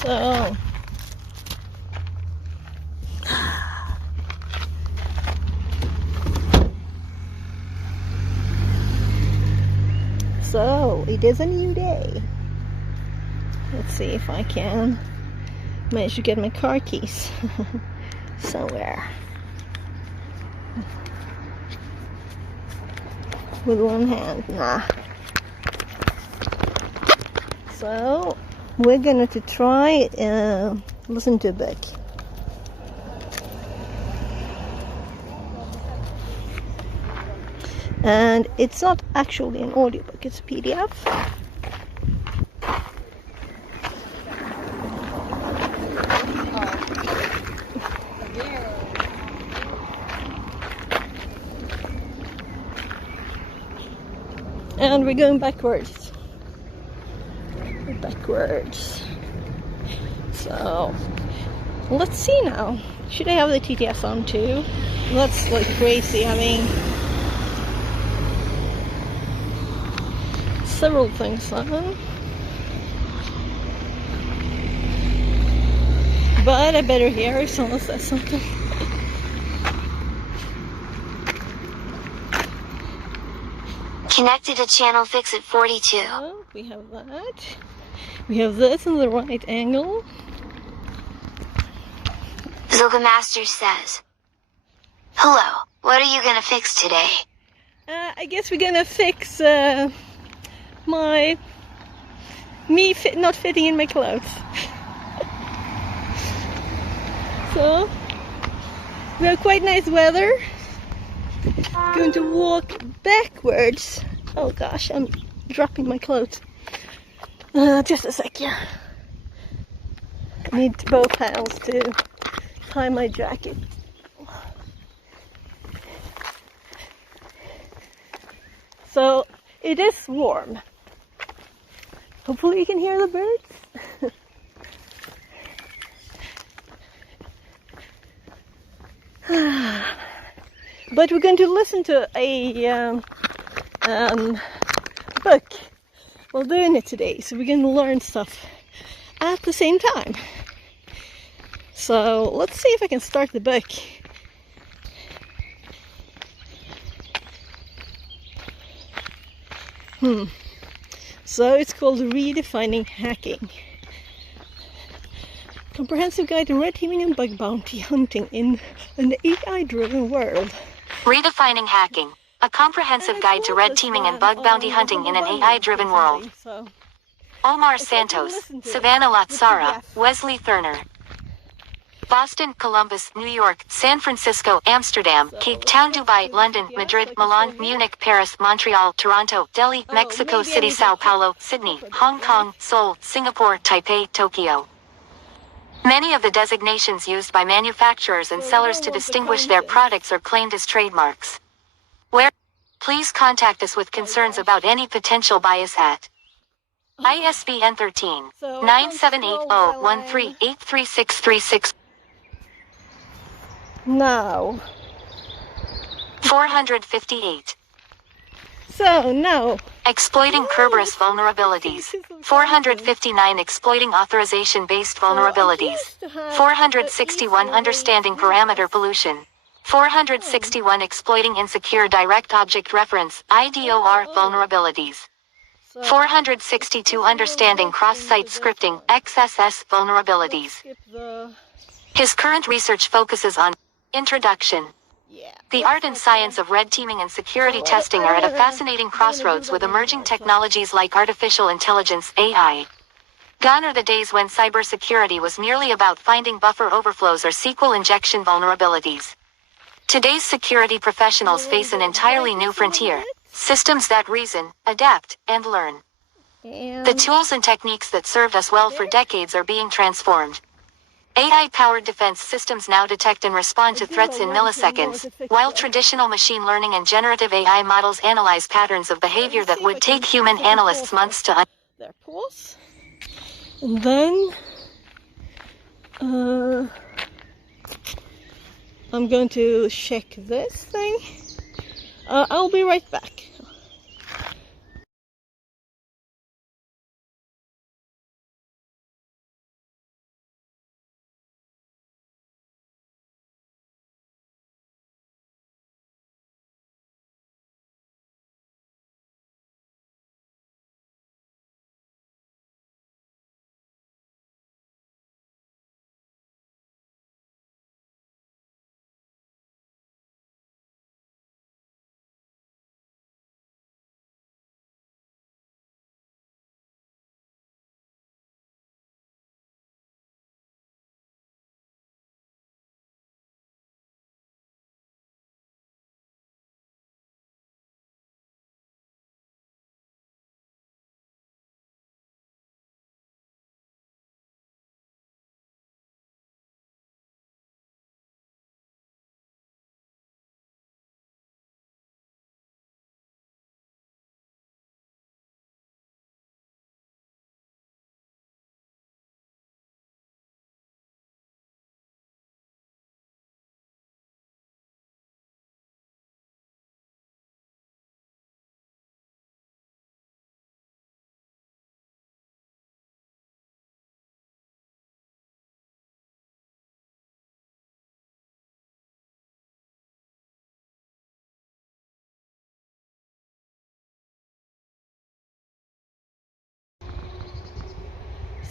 So it is a new day. Let's see if I can manage to get my car keys somewhere. With one hand, nah. So we're gonna try listen to a book. And it's not actually an audiobook, it's a PDF. And we're going backwards. So let's see now. Should I have the TTS on too? That's like crazy having several things on. But I better hear if someone says something. Connected to channel Fix-It 42. So we have that. We have this in the right angle. Zilgamaster says, "Hello, what are you gonna fix today?" I guess we're gonna fix not fitting in my clothes. So we have quite nice weather. Going to walk backwards. Oh gosh, I'm dropping my clothes. Just a sec here. I need both hands to tie my jacket. So it is warm. Hopefully you can hear the birds. But we're going to listen to a book while doing it today. So we're going to learn stuff at the same time. So let's see if I can start the book. So it's called Redefining Hacking. Comprehensive guide to red teaming and bug bounty hunting in an AI-driven world. Redefining Hacking, a comprehensive guide to red teaming and bug bounty hunting in an AI-driven world. Omar Santos, Savannah Latsara, Wesley Thurner. Boston, Columbus, New York, San Francisco, Amsterdam, Cape Town, Dubai, London, Madrid, Milan, Munich, Paris, Montreal, Toronto, Delhi, Mexico City, Sao Paulo, Sydney, Hong Kong, Seoul, Singapore, Taipei, Tokyo. Many of the designations used by manufacturers and sellers to distinguish their products are claimed as trademarks. Please contact us with concerns about any potential bias at ISBN 13 9780 13 Now. 458. So now. Exploiting Kerberos vulnerabilities. 459. Exploiting authorization-based vulnerabilities. 461. Understanding parameter pollution. 461. Exploiting insecure direct object reference (IDOR) vulnerabilities. 462. Understanding cross-site scripting (XSS) vulnerabilities. His current research focuses on Introduction. The art and science of red teaming and security testing are at a fascinating crossroads with emerging technologies like artificial intelligence (AI). Gone are the days when cybersecurity was merely about finding buffer overflows or SQL injection vulnerabilities. Today's security professionals face an entirely new frontier: systems that reason, adapt, and learn. The tools and techniques that served us well for decades are being transformed. AI-powered defense systems now detect and respond to threats in milliseconds, while traditional machine learning and generative AI models analyze patterns of behavior that would take human analysts months to There, pause. And then I'm going to check this thing. I'll be right back.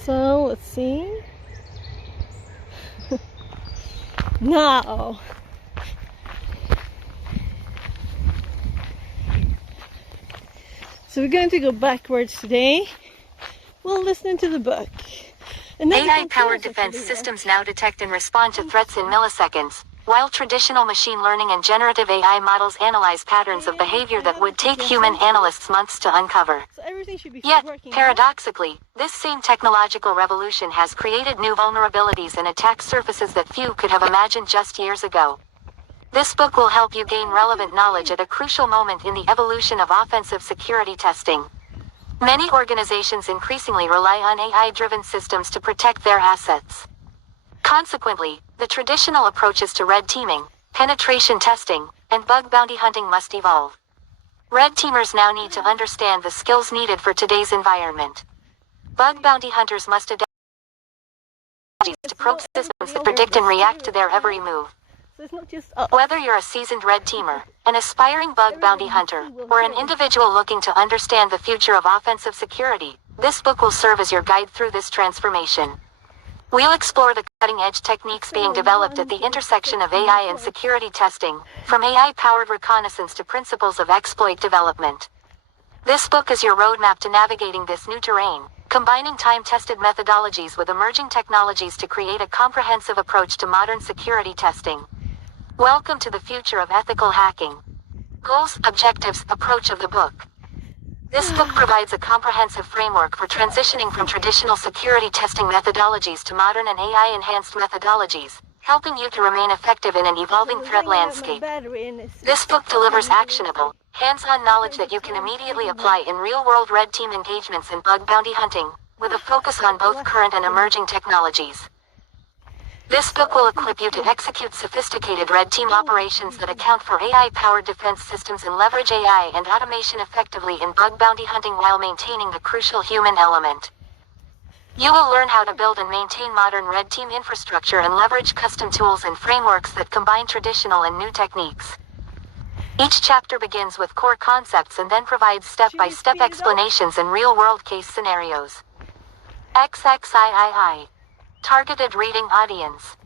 So let's see. Now. So we're going to go backwards today. We'll listen to the book. And then AI-powered defense systems now detect and respond to threats in milliseconds, while traditional machine learning and generative AI models analyze patterns of behavior that would take human analysts months to uncover. So everything should be Yet, working. paradoxically, this same technological revolution has created new vulnerabilities and attack surfaces that few could have imagined just years ago. This book will help you gain relevant knowledge at a crucial moment in the evolution of offensive security testing. Many organizations increasingly rely on AI-driven systems to protect their assets. Consequently, the traditional approaches to red teaming, penetration testing, and bug bounty hunting must evolve. Red teamers now need to understand the skills needed for today's environment. Bug bounty hunters must adapt to probe systems that predict and react to their every move. So it's not just Whether you're a seasoned red teamer, an aspiring bug bounty hunter, or an individual looking to understand the future of offensive security, this book will serve as your guide through this transformation. We'll explore the cutting-edge techniques being developed at the intersection of AI and security testing, from AI-powered reconnaissance to principles of exploit development. This book is your roadmap to navigating this new terrain, combining time-tested methodologies with emerging technologies to create a comprehensive approach to modern security testing. Welcome to the future of ethical hacking. Goals, objectives, approach of the book. This book provides a comprehensive framework for transitioning from traditional security testing methodologies to modern and AI-enhanced methodologies, helping you to remain effective in an evolving threat landscape. This book delivers actionable, hands-on knowledge that you can immediately apply in real-world red team engagements and bug bounty hunting, with a focus on both current and emerging technologies. This book will equip you to execute sophisticated red team operations that account for AI-powered defense systems and leverage AI and automation effectively in bug bounty hunting while maintaining the crucial human element. You will learn how to build and maintain modern red team infrastructure and leverage custom tools and frameworks that combine traditional and new techniques. Each chapter begins with core concepts and then provides step-by-step explanations and real-world case scenarios. XXIII. Targeted Reading Audience.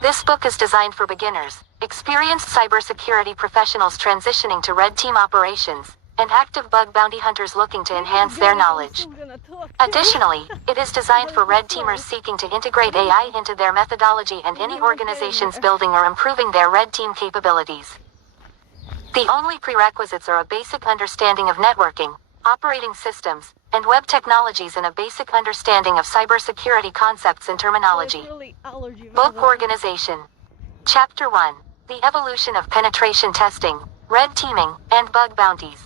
This book is designed for beginners, experienced cybersecurity professionals transitioning to red team operations, and active bug bounty hunters looking to enhance their knowledge. Additionally, it is designed for red teamers seeking to integrate AI into their methodology and any organizations building or improving their red team capabilities. The only prerequisites are a basic understanding of networking, operating systems, and web technologies and a basic understanding of cybersecurity concepts and terminology. Book organization. Chapter 1. The evolution of penetration testing, red teaming, and bug bounties.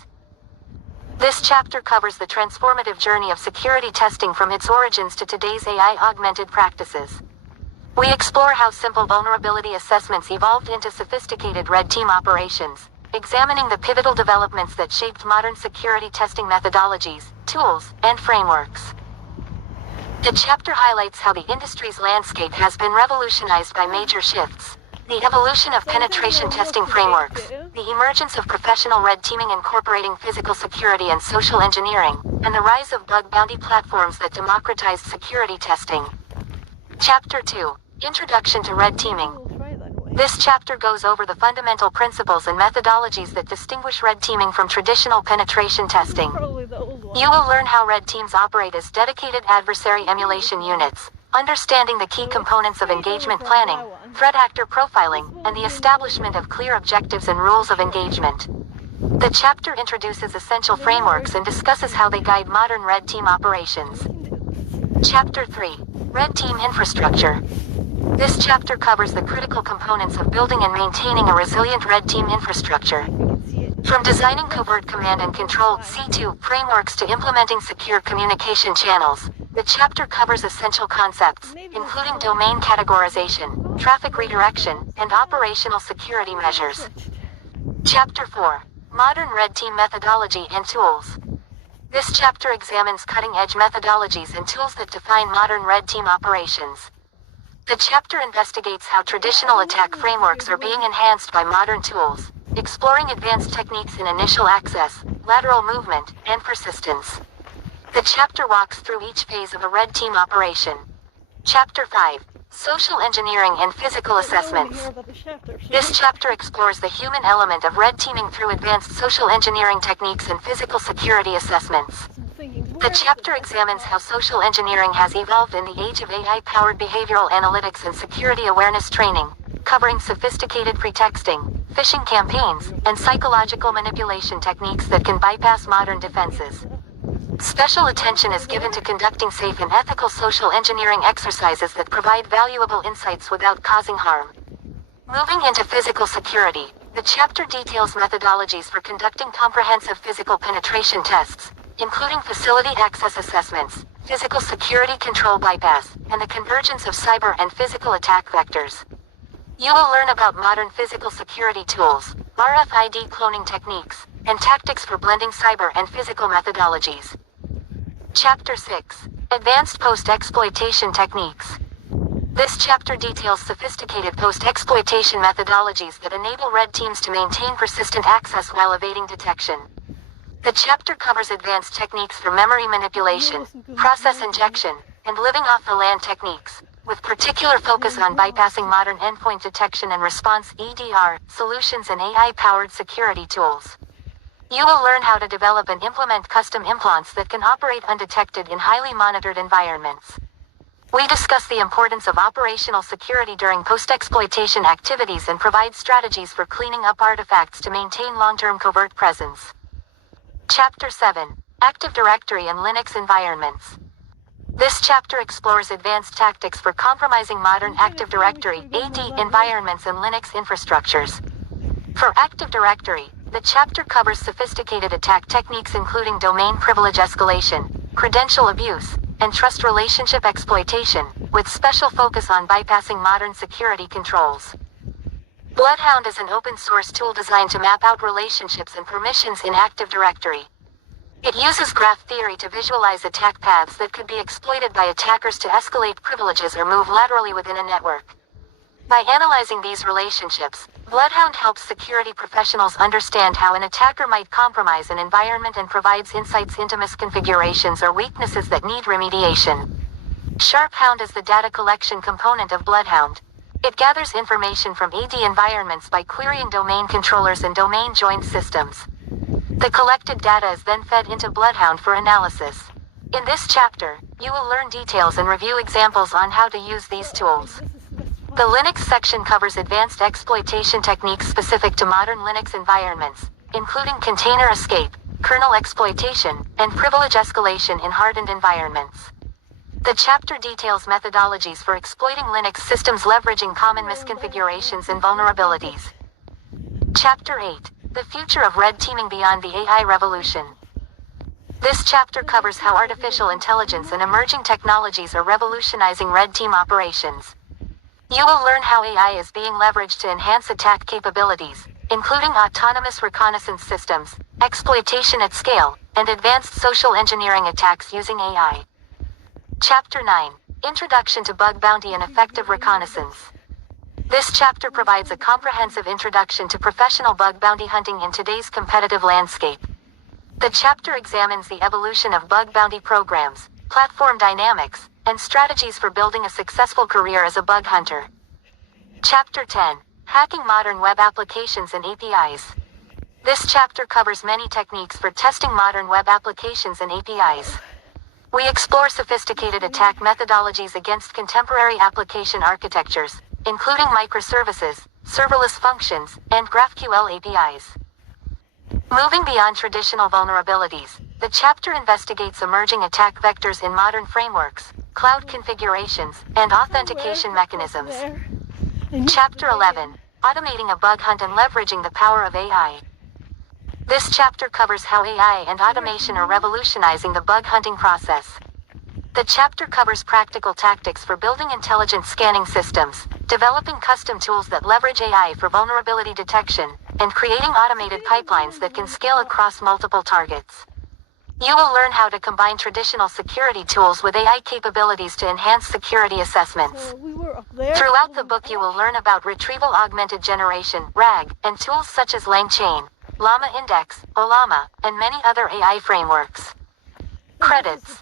This chapter covers the transformative journey of security testing from its origins to today's AI-augmented practices. We explore how simple vulnerability assessments evolved into sophisticated red team operations, examining the pivotal developments that shaped modern security testing methodologies, tools, and frameworks. The chapter highlights how the industry's landscape has been revolutionized by major shifts: the evolution of penetration testing frameworks, the emergence of professional red teaming incorporating physical security and social engineering, and the rise of bug bounty platforms that democratized security testing. Chapter 2. Introduction to Red Teaming. This chapter goes over the fundamental principles and methodologies that distinguish red teaming from traditional penetration testing. You will learn how red teams operate as dedicated adversary emulation units, understanding the key components of engagement planning, threat actor profiling, and the establishment of clear objectives and rules of engagement. The chapter introduces essential frameworks and discusses how they guide modern red team operations. Chapter 3. Red Team Infrastructure. This chapter covers the critical components of building and maintaining a resilient red team infrastructure. From designing covert command and control (C2) frameworks to implementing secure communication channels, the chapter covers essential concepts, including domain categorization, traffic redirection, and operational security measures. Chapter 4. Modern red team methodology and tools. This chapter examines cutting-edge methodologies and tools that define modern red team operations. The chapter investigates how traditional attack frameworks are being enhanced by modern tools, exploring advanced techniques in initial access, lateral movement, and persistence. The chapter walks through each phase of a red team operation. Chapter 5. Social Engineering and Physical Assessments. This chapter explores the human element of red teaming through advanced social engineering techniques and physical security assessments. The chapter examines how social engineering has evolved in the age of AI-powered behavioral analytics and security awareness training, covering sophisticated pretexting, phishing campaigns, and psychological manipulation techniques that can bypass modern defenses. Special attention is given to conducting safe and ethical social engineering exercises that provide valuable insights without causing harm. Moving into physical security, the chapter details methodologies for conducting comprehensive physical penetration tests, including facility access assessments, physical security control bypass, and the convergence of cyber and physical attack vectors. You will learn about modern physical security tools, RFID cloning techniques, and tactics for blending cyber and physical methodologies. Chapter 6. Advanced Post-Exploitation Techniques. This chapter details sophisticated post-exploitation methodologies that enable red teams to maintain persistent access while evading detection. The chapter covers advanced techniques for memory manipulation, process injection, and living off the land techniques, with particular focus on bypassing modern endpoint detection and response (EDR) solutions and AI-powered security tools. You will learn how to develop and implement custom implants that can operate undetected in highly monitored environments. We discuss the importance of operational security during post-exploitation activities and provide strategies for cleaning up artifacts to maintain long-term covert presence. Chapter 7. Active Directory and Linux Environments. This chapter explores advanced tactics for compromising modern Active Directory (AD) environments and Linux infrastructures. For Active Directory, the chapter covers sophisticated attack techniques including domain privilege escalation, credential abuse, and trust relationship exploitation, with special focus on bypassing modern security controls. Bloodhound is an open-source tool designed to map out relationships and permissions in Active Directory. It uses graph theory to visualize attack paths that could be exploited by attackers to escalate privileges or move laterally within a network. By analyzing these relationships, Bloodhound helps security professionals understand how an attacker might compromise an environment and provides insights into misconfigurations or weaknesses that need remediation. SharpHound is the data collection component of Bloodhound. It gathers information from AD environments by querying domain controllers and domain-joined systems. The collected data is then fed into Bloodhound for analysis. In this chapter, you will learn details and review examples on how to use these tools. The Linux section covers advanced exploitation techniques specific to modern Linux environments, including container escape, kernel exploitation, and privilege escalation in hardened environments. The chapter details methodologies for exploiting Linux systems leveraging common misconfigurations and vulnerabilities. Chapter 8. The Future of Red Teaming Beyond the AI Revolution. This chapter covers how artificial intelligence and emerging technologies are revolutionizing red team operations. You will learn how AI is being leveraged to enhance attack capabilities, including autonomous reconnaissance systems, exploitation at scale, and advanced social engineering attacks using AI. Chapter 9. Introduction to Bug Bounty and Effective Reconnaissance. This chapter provides a comprehensive introduction to professional bug bounty hunting in today's competitive landscape. The chapter examines the evolution of bug bounty programs, platform dynamics, and strategies for building a successful career as a bug hunter. Chapter 10. Hacking Modern Web Applications and APIs. This chapter covers many techniques for testing modern web applications and APIs. We explore sophisticated attack methodologies against contemporary application architectures, including microservices, serverless functions, and GraphQL APIs. Moving beyond traditional vulnerabilities, the chapter investigates emerging attack vectors in modern frameworks, cloud configurations, and authentication mechanisms. Chapter 11. Automating a bug hunt and leveraging the power of AI. This chapter covers how AI and automation are revolutionizing the bug hunting process. The chapter covers practical tactics for building intelligent scanning systems, developing custom tools that leverage AI for vulnerability detection, and creating automated pipelines that can scale across multiple targets. You will learn how to combine traditional security tools with AI capabilities to enhance security assessments. Throughout the book you will learn about Retrieval Augmented Generation, RAG, and tools such as LangChain, Llama Index, Ollama, and many other AI frameworks. Credits.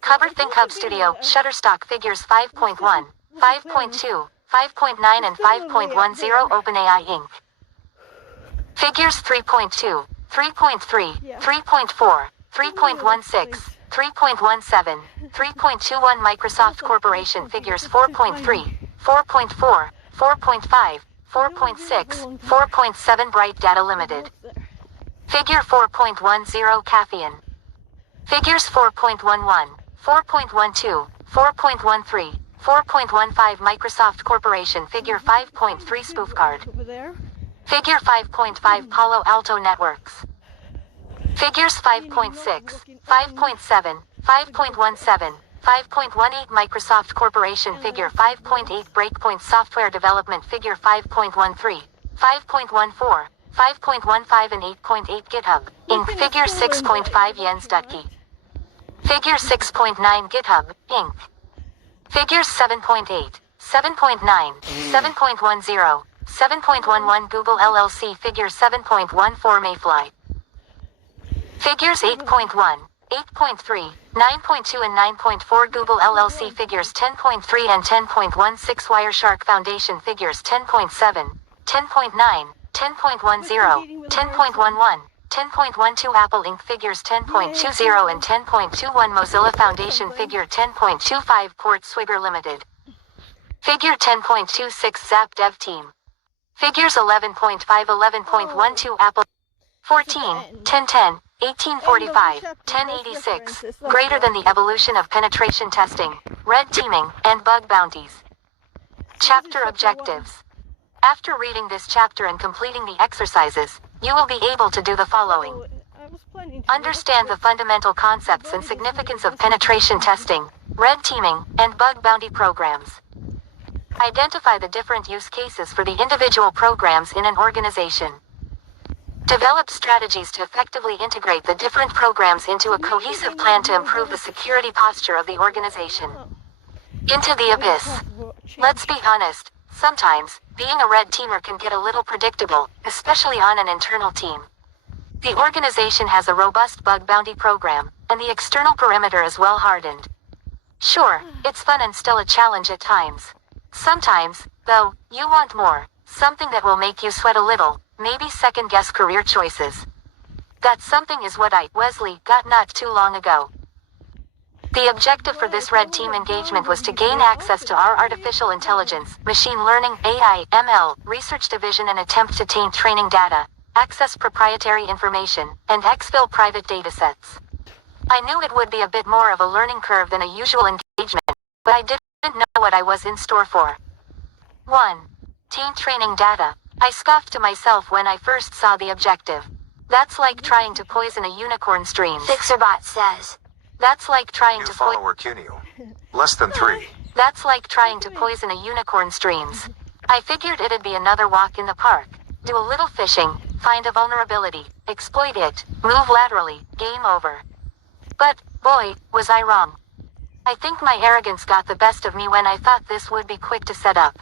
Cover Think Hub Studio, Shutterstock Figures 5.1, 5.2, 5.9 and 5.10 OpenAI Inc. Figures 3.2, 3.3, 3.4, 3.16, 3.17, 3.21 Microsoft Corporation Figures 4.3, 4.4, 4.5, 4.6, 4.7 Bright Data Limited. Figure 4.10 Caffeine. Figures 4.11, 4.12, 4.13, 4.15 Microsoft Corporation Figure 5.3 Spoof Card. Figure 5.5 Palo Alto Networks. Figures 5.6, 5.7, 5.17, 5.18 Microsoft Corporation Figure 5.8 Breakpoint Software Development Figure 5.13, 5.14, 5.15 and 8.8 GitHub, Inc. Figure 6.5 Jens Dutke. Figure 6.9 GitHub, Inc. Figures 7.8, 7.9, 7.10, 7.11 Google LLC. Figure 7.14 Mayfly. Figures 8.1, 8.3, 9.2 and 9.4 Google LLC. Figures 10.3 and 10.16 Wireshark Foundation. Figures 10.7, 10.9, 10.10, 10.11, 10.12 Apple Inc. Figures 10.20 and 10.21 Mozilla Foundation. Figure 10.25 Port Swigger Limited. Figure 10.26 Zap Dev Team. Figures 11.5, 11.12 Apple. 14, 1010, 1845, 1086, greater than the evolution of penetration testing, red teaming, and bug bounties. Chapter Objectives. After reading this chapter and completing the exercises, you will be able to do the following. Understand the fundamental concepts and significance of penetration testing, red teaming, and bug bounty programs. Identify the different use cases for the individual programs in an organization. Develop strategies to effectively integrate the different programs into a cohesive plan to improve the security posture of the organization. Into the abyss. Let's be honest, sometimes, being a red teamer can get a little predictable, especially on an internal team. The organization has a robust bug bounty program, and the external perimeter is well hardened. Sure, it's fun and still a challenge at times. Sometimes, though, you want more, something that will make you sweat a little, maybe second-guess career choices. That something is what Wesley, got not too long ago. The objective for this red team engagement was to gain access to our artificial intelligence, machine learning, AI, ML, research division and attempt to obtain training data, access proprietary information, and exfil private datasets. I knew it would be a bit more of a learning curve than a usual engagement, but I didn't know what I was in store for. 1. Team training data. I scoffed to myself when I first saw the objective. That's like trying to poison a unicorn stream. Fixerbot says. That's like trying New to follower Cuneo. Less than 3. That's like trying to poison a unicorn streams. I figured it'd be another walk in the park. Do a little fishing, find a vulnerability, exploit it, move laterally, game over. But, boy, was I wrong. I think my arrogance got the best of me when I thought this would be quick to set up.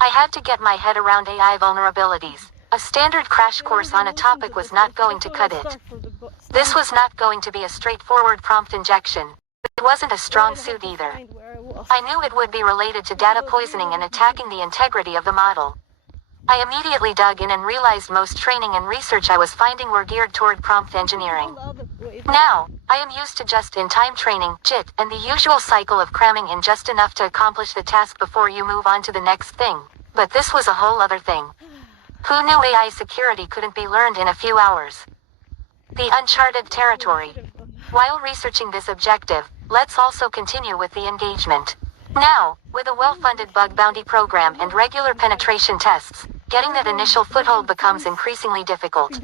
I had to get my head around AI vulnerabilities. A standard crash course on a topic was not going to cut it. This was not going to be a straightforward prompt injection. It wasn't a strong suit either. I knew it would be related to data poisoning and attacking the integrity of the model. I immediately dug in and realized most training and research I was finding were geared toward prompt engineering. Now, I am used to just-in-time training, JIT, and the usual cycle of cramming in just enough to accomplish the task before you move on to the next thing. But this was a whole other thing. Who knew AI security couldn't be learned in a few hours? The uncharted territory. While researching this objective, let's also continue with the engagement. Now, with a well-funded bug bounty program and regular penetration tests, getting that initial foothold becomes increasingly difficult.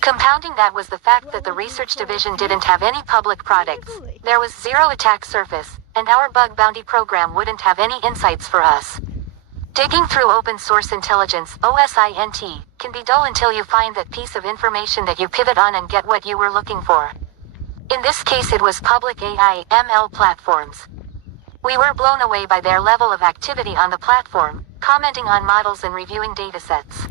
Compounding that was the fact that the research division didn't have any public products, there was zero attack surface, and our bug bounty program wouldn't have any insights for us. Digging through open source intelligence, OSINT, can be dull until you find that piece of information that you pivot on and get what you were looking for. In this case it was public AI, ML platforms. We were blown away by their level of activity on the platform, commenting on models and reviewing datasets.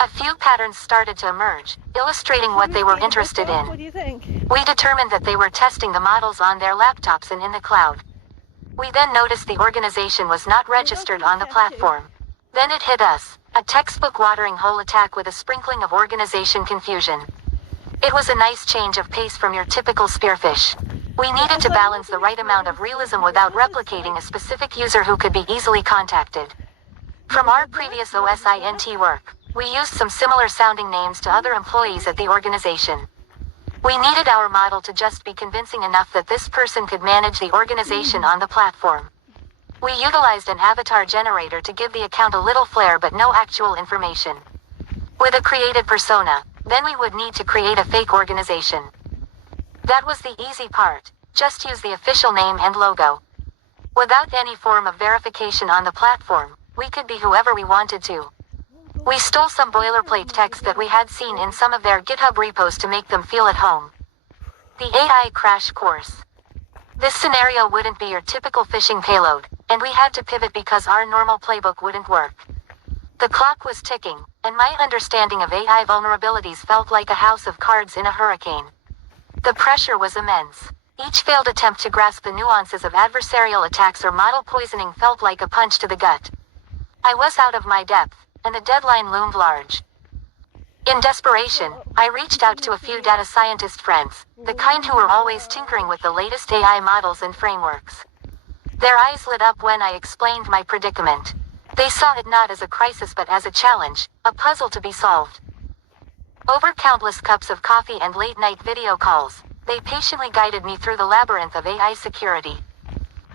A few patterns started to emerge, illustrating what they were interested in. What do you think? We determined that they were testing the models on their laptops and in the cloud. We then noticed the organization was not registered on the platform. Then it hit us. A textbook watering hole attack with a sprinkling of organization confusion. It was a nice change of pace from your typical spearfish. We needed to balance the right amount of realism without replicating a specific user who could be easily contacted. From our previous OSINT work, we used some similar sounding names to other employees at the organization. We needed our model to just be convincing enough that this person could manage the organization on the platform. We utilized an avatar generator to give the account a little flair but no actual information. With a created persona, then we would need to create a fake organization. That was the easy part. Just use the official name and logo. Without any form of verification on the platform, we could be whoever we wanted to. We stole some boilerplate text that we had seen in some of their GitHub repos to make them feel at home. The AI crash course. This scenario wouldn't be your typical phishing payload, and we had to pivot because our normal playbook wouldn't work. The clock was ticking, and my understanding of AI vulnerabilities felt like a house of cards in a hurricane. The pressure was immense. Each failed attempt to grasp the nuances of adversarial attacks or model poisoning felt like a punch to the gut. I was out of my depth, and the deadline loomed large. In desperation, I reached out to a few data scientist friends, the kind who were always tinkering with the latest AI models and frameworks. Their eyes lit up when I explained my predicament. They saw it not as a crisis but as a challenge, a puzzle to be solved. Over countless cups of coffee and late-night video calls, they patiently guided me through the labyrinth of AI security.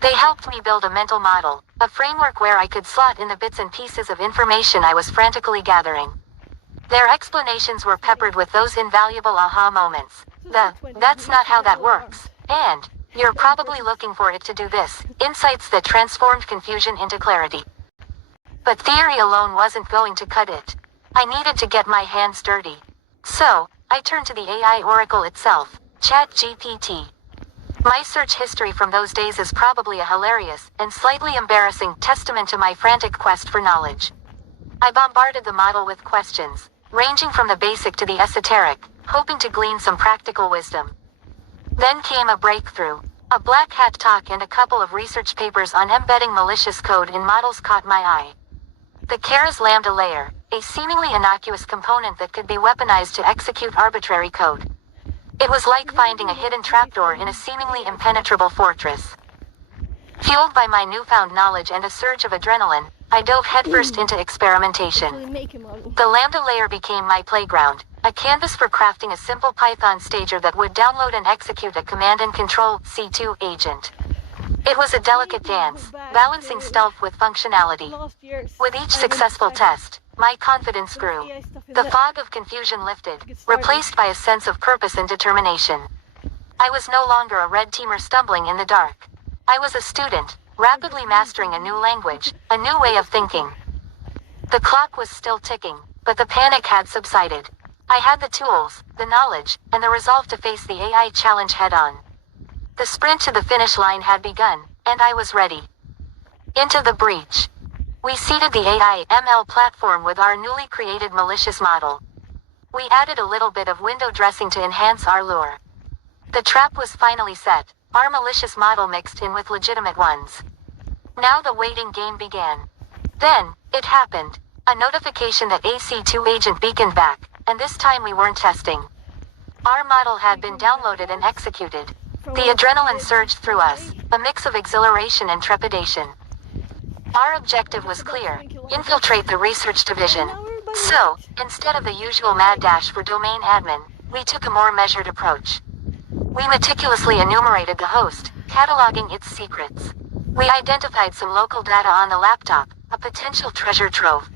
They helped me build a mental model, a framework where I could slot in the bits and pieces of information I was frantically gathering. Their explanations were peppered with those invaluable aha moments. That's not how that works. And, you're probably looking for it to do this. Insights that transformed confusion into clarity. But theory alone wasn't going to cut it. I needed to get my hands dirty. So, I turned to the AI oracle itself, ChatGPT. My search history from those days is probably a hilarious, and slightly embarrassing, testament to my frantic quest for knowledge. I bombarded the model with questions, ranging from the basic to the esoteric, hoping to glean some practical wisdom. Then came a breakthrough. A black hat talk and a couple of research papers on embedding malicious code in models caught my eye. The Keras Lambda layer, a seemingly innocuous component that could be weaponized to execute arbitrary code. It was like finding a hidden trapdoor in a seemingly impenetrable fortress. Fueled by my newfound knowledge and a surge of adrenaline, I dove headfirst into experimentation. The Lambda layer became my playground, a canvas for crafting a simple Python stager that would download and execute a command and control C2 agent. It was a delicate dance, balancing stealth with functionality. With each successful test, my confidence grew. The fog of confusion lifted, replaced by a sense of purpose and determination. I was no longer a red teamer stumbling in the dark. I was a student, rapidly mastering a new language, a new way of thinking. The clock was still ticking, but the panic had subsided. I had the tools, the knowledge, and the resolve to face the AI challenge head-on. The sprint to the finish line had begun, and I was ready. Into the breach. We seeded the AI ML platform with our newly created malicious model. We added a little bit of window dressing to enhance our lure. The trap was finally set, our malicious model mixed in with legitimate ones. Now the waiting game began. Then, it happened. A notification that AC2 agent beaconed back, and this time we weren't testing. Our model had been downloaded and executed. The adrenaline surged through us, a mix of exhilaration and trepidation. Our objective was clear: infiltrate the research division. So, instead of the usual mad dash for domain admin, we took a more measured approach. We meticulously enumerated the host, cataloging its secrets. We identified some local data on the laptop, a potential treasure trove.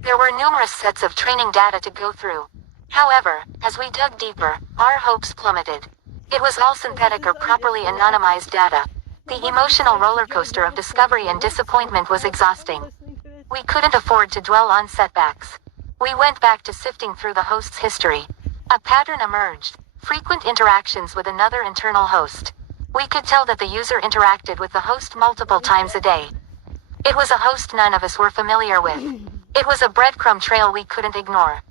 There were numerous sets of training data to go through. However, as we dug deeper, our hopes plummeted. It was all synthetic or properly anonymized data. The emotional roller coaster of discovery and disappointment was exhausting. We couldn't afford to dwell on setbacks. We went back to sifting through the host's history. A pattern emerged: frequent interactions with another internal host. We could tell that the user interacted with the host multiple times a day. It was a host none of us were familiar with. It was a breadcrumb trail we couldn't ignore.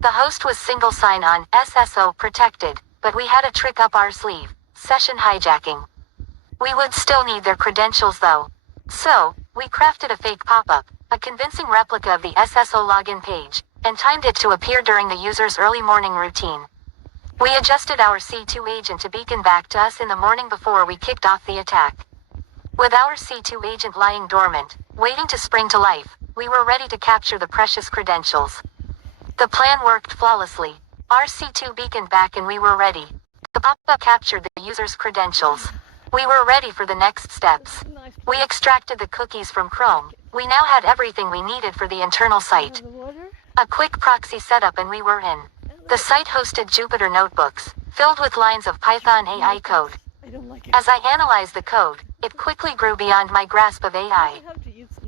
The host was single sign-on, SSO protected, but we had a trick up our sleeve: session hijacking. We would still need their credentials though. So, we crafted a fake pop-up, a convincing replica of the SSO login page, and timed it to appear during the user's early morning routine. We adjusted our C2 agent to beacon back to us in the morning before we kicked off the attack. With our C2 agent lying dormant, waiting to spring to life, we were ready to capture the precious credentials. The plan worked flawlessly. Our C2 beaconed back and we were ready. The pop-up captured the user's credentials. We were ready for the next steps. We extracted the cookies from Chrome. We now had everything we needed for the internal site. A quick proxy setup and we were in. The site hosted Jupyter notebooks, filled with lines of Python AI code. As I analyzed the code, it quickly grew beyond my grasp of AI.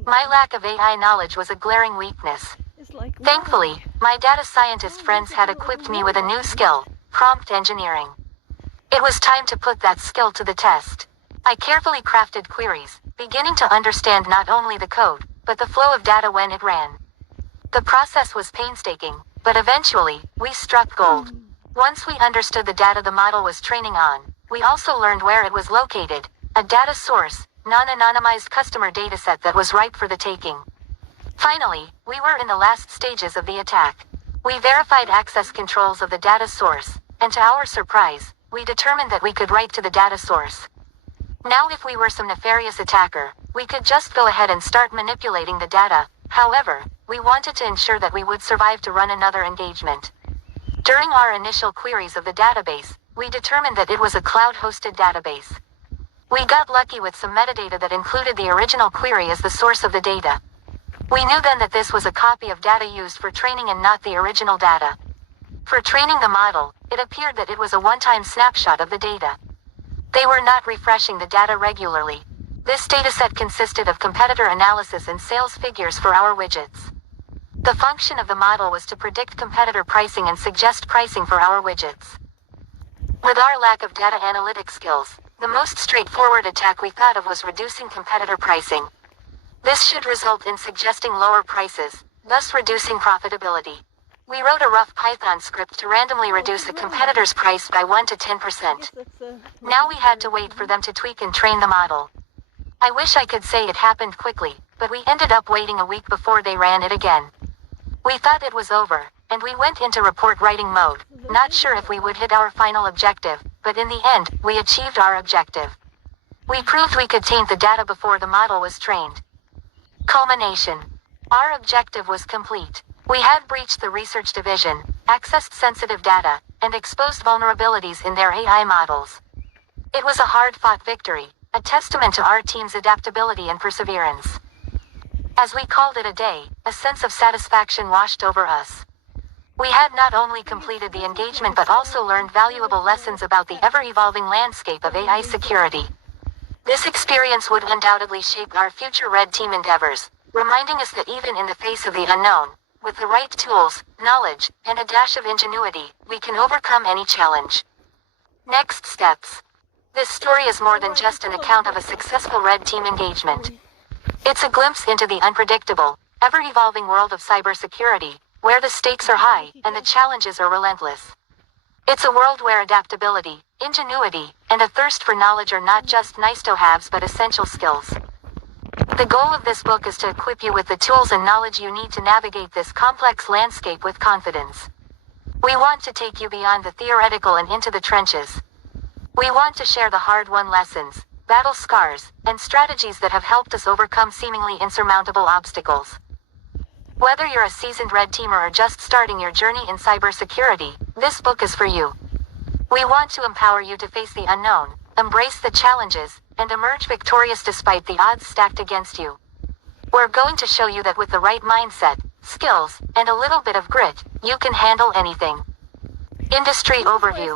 My lack of AI knowledge was a glaring weakness. Thankfully, my data scientist friends had equipped me with a new skill: prompt engineering. It was time to put that skill to the test. I carefully crafted queries, beginning to understand not only the code, but the flow of data when it ran. The process was painstaking, but eventually, we struck gold. Once we understood the data the model was training on, we also learned where it was located: a data source, non-anonymized customer dataset that was ripe for the taking. Finally, we were in the last stages of the attack. We verified access controls of the data source, and to our surprise, we determined that we could write to the data source. Now if we were some nefarious attacker, we could just go ahead and start manipulating the data. However, we wanted to ensure that we would survive to run another engagement. During our initial queries of the database, we determined that it was a cloud-hosted database. We got lucky with some metadata that included the original query as the source of the data. We knew then that this was a copy of data used for training and not the original data. For training the model, it appeared that it was a one-time snapshot of the data. They were not refreshing the data regularly. This dataset consisted of competitor analysis and sales figures for our widgets. The function of the model was to predict competitor pricing and suggest pricing for our widgets. With our lack of data analytic skills, the most straightforward attack we thought of was reducing competitor pricing. This should result in suggesting lower prices, thus reducing profitability. We wrote a rough Python script to randomly reduce a competitor's price by 1 to 10%. Now we had to wait for them to tweak and train the model. I wish I could say it happened quickly, but we ended up waiting a week before they ran it again. We thought it was over, and we went into report writing mode, not sure if we would hit our final objective, but in the end, we achieved our objective. We proved we could taint the data before the model was trained. Culmination. Our objective was complete. We had breached the research division, accessed sensitive data, and exposed vulnerabilities in their AI models. It was a hard-fought victory, a testament to our team's adaptability and perseverance. As we called it a day, a sense of satisfaction washed over us. We had not only completed the engagement but also learned valuable lessons about the ever-evolving landscape of AI security. This experience would undoubtedly shape our future Red Team endeavors, reminding us that even in the face of the unknown, with the right tools, knowledge, and a dash of ingenuity, we can overcome any challenge. Next steps. This story is more than just an account of a successful Red Team engagement. It's a glimpse into the unpredictable, ever-evolving world of cybersecurity, where the stakes are high and the challenges are relentless. It's a world where adaptability, ingenuity, and a thirst for knowledge are not just nice-to-haves but essential skills. The goal of this book is to equip you with the tools and knowledge you need to navigate this complex landscape with confidence. We want to take you beyond the theoretical and into the trenches. We want to share the hard-won lessons, battle scars, and strategies that have helped us overcome seemingly insurmountable obstacles. Whether you're a seasoned Red Teamer or just starting your journey in cybersecurity, this book is for you. We want to empower you to face the unknown, embrace the challenges, and emerge victorious despite the odds stacked against you. We're going to show you that with the right mindset, skills, and a little bit of grit, you can handle anything. Industry overview.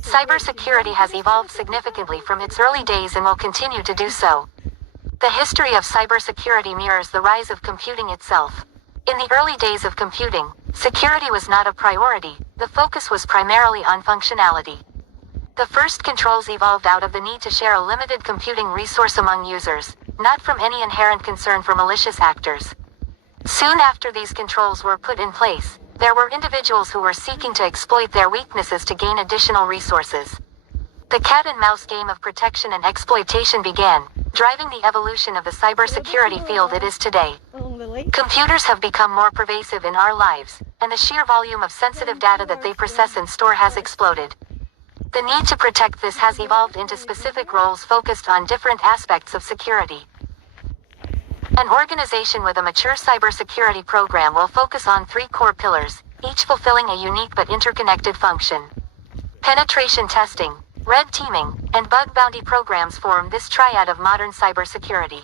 Cybersecurity has evolved significantly from its early days and will continue to do so. The history of cybersecurity mirrors the rise of computing itself. In the early days of computing, security was not a priority, the focus was primarily on functionality. The first controls evolved out of the need to share a limited computing resource among users, not from any inherent concern for malicious actors. Soon after these controls were put in place, there were individuals who were seeking to exploit their weaknesses to gain additional resources. The cat-and-mouse game of protection and exploitation began, driving the evolution of the cybersecurity field it is today. Along the lake. Computers have become more pervasive in our lives, and the sheer volume of sensitive data that they process and store has exploded. The need to protect this has evolved into specific roles focused on different aspects of security. An organization with a mature cybersecurity program will focus on 3 core pillars, each fulfilling a unique but interconnected function. Penetration testing, red teaming, and bug bounty programs form this triad of modern cybersecurity.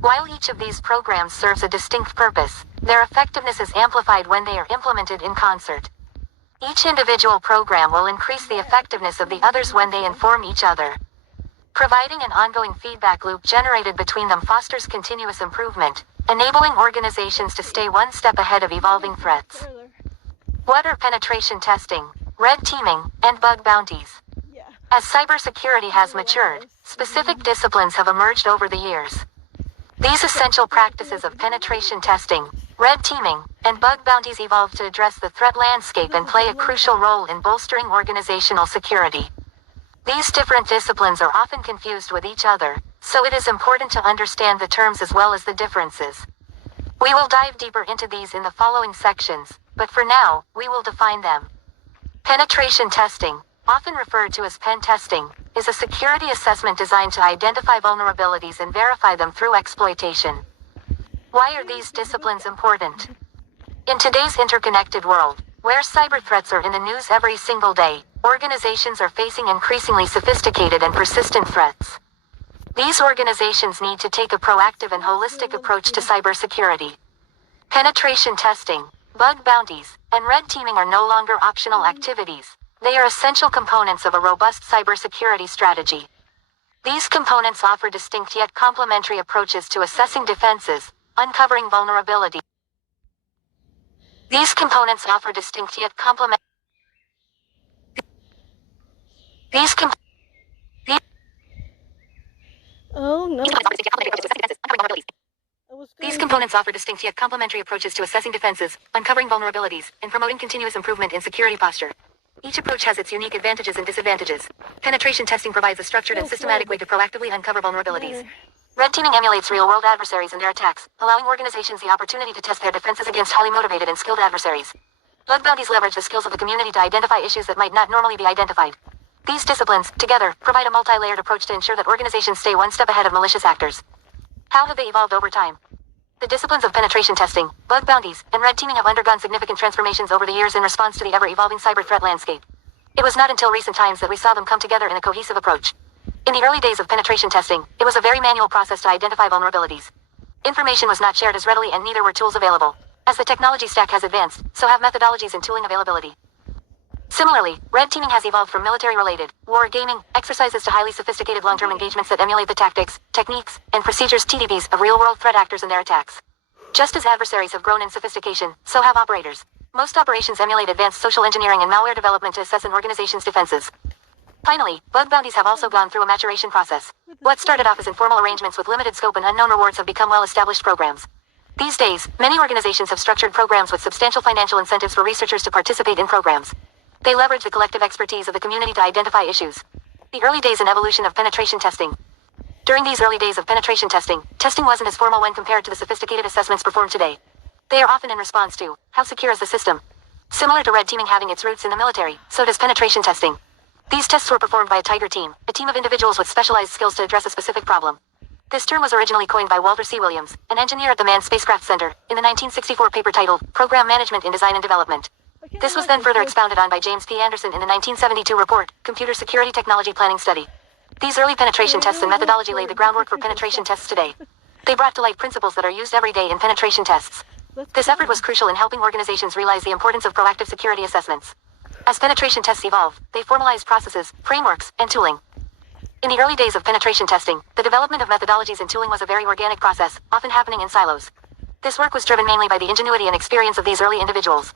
While each of these programs serves a distinct purpose, their effectiveness is amplified when they are implemented in concert. Each individual program will increase the effectiveness of the others when they inform each other. Providing an ongoing feedback loop generated between them fosters continuous improvement, enabling organizations to stay one step ahead of evolving threats. Further. What are penetration testing, red teaming, and bug bounties? Yeah. As cybersecurity has matured, specific disciplines have emerged over the years. These essential practices of penetration testing, red teaming, and bug bounties evolved to address the threat landscape and play a crucial role in bolstering organizational security. These different disciplines are often confused with each other, so it is important to understand the terms as well as the differences. We will dive deeper into these in the following sections, but for now, we will define them. Penetration testing, often referred to as pen testing, is a security assessment designed to identify vulnerabilities and verify them through exploitation. Why are these disciplines important? In today's interconnected world, where cyber threats are in the news every single day, organizations are facing increasingly sophisticated and persistent threats. These organizations need to take a proactive and holistic approach to cybersecurity. Penetration testing, bug bounties, and red teaming are no longer optional activities. They are essential components of a robust cybersecurity strategy. These components offer distinct yet complementary approaches to assessing defenses, uncovering vulnerability. These components offer distinct yet complementary. Oh no. These components offer distinct yet complementary approaches to assessing defenses, uncovering vulnerabilities, and promoting continuous improvement in security posture. Each approach has its unique advantages and disadvantages. Penetration testing provides a structured and systematic way to proactively uncover vulnerabilities. Red teaming emulates real-world adversaries and their attacks, allowing organizations the opportunity to test their defenses against highly motivated and skilled adversaries. Bug bounties leverage the skills of the community to identify issues that might not normally be identified. These disciplines, together, provide a multi-layered approach to ensure that organizations stay one step ahead of malicious actors. How have they evolved over time? The disciplines of penetration testing, bug bounties, and red teaming have undergone significant transformations over the years in response to the ever-evolving cyber threat landscape. It was not until recent times that we saw them come together in a cohesive approach. In the early days of penetration testing, it was a very manual process to identify vulnerabilities. Information was not shared as readily and neither were tools available. As the technology stack has advanced, so have methodologies and tooling availability. Similarly, red teaming has evolved from military-related, war gaming, exercises to highly sophisticated long-term engagements that emulate the tactics, techniques, and procedures (TDPs) of real-world threat actors and their attacks. Just as adversaries have grown in sophistication, so have operators. Most operations emulate advanced social engineering and malware development to assess an organization's defenses. Finally, bug bounties have also gone through a maturation process. What started off as informal arrangements with limited scope and unknown rewards have become well-established programs. These days, many organizations have structured programs with substantial financial incentives for researchers to participate in programs. They leverage the collective expertise of the community to identify issues. The early days and evolution of penetration testing. During these early days of penetration testing, testing wasn't as formal when compared to the sophisticated assessments performed today. They are often in response to, how secure is the system? Similar to red teaming having its roots in the military, so does penetration testing. These tests were performed by a Tiger team, a team of individuals with specialized skills to address a specific problem. This term was originally coined by Walter C. Williams, an engineer at the Manned Spacecraft Center, in the 1964 paper titled, Program Management in Design and Development. This was then further expounded on by James P. Anderson in the 1972 report, Computer Security Technology Planning Study. These early penetration tests and methodology laid the groundwork for penetration tests today. They brought to light principles that are used every day in penetration tests. This effort was crucial in helping organizations realize the importance of proactive security assessments. As penetration tests evolve, they formalize processes, frameworks, and tooling. In the early days of penetration testing, the development of methodologies and tooling was a very organic process, often happening in silos. This work was driven mainly by the ingenuity and experience of these early individuals.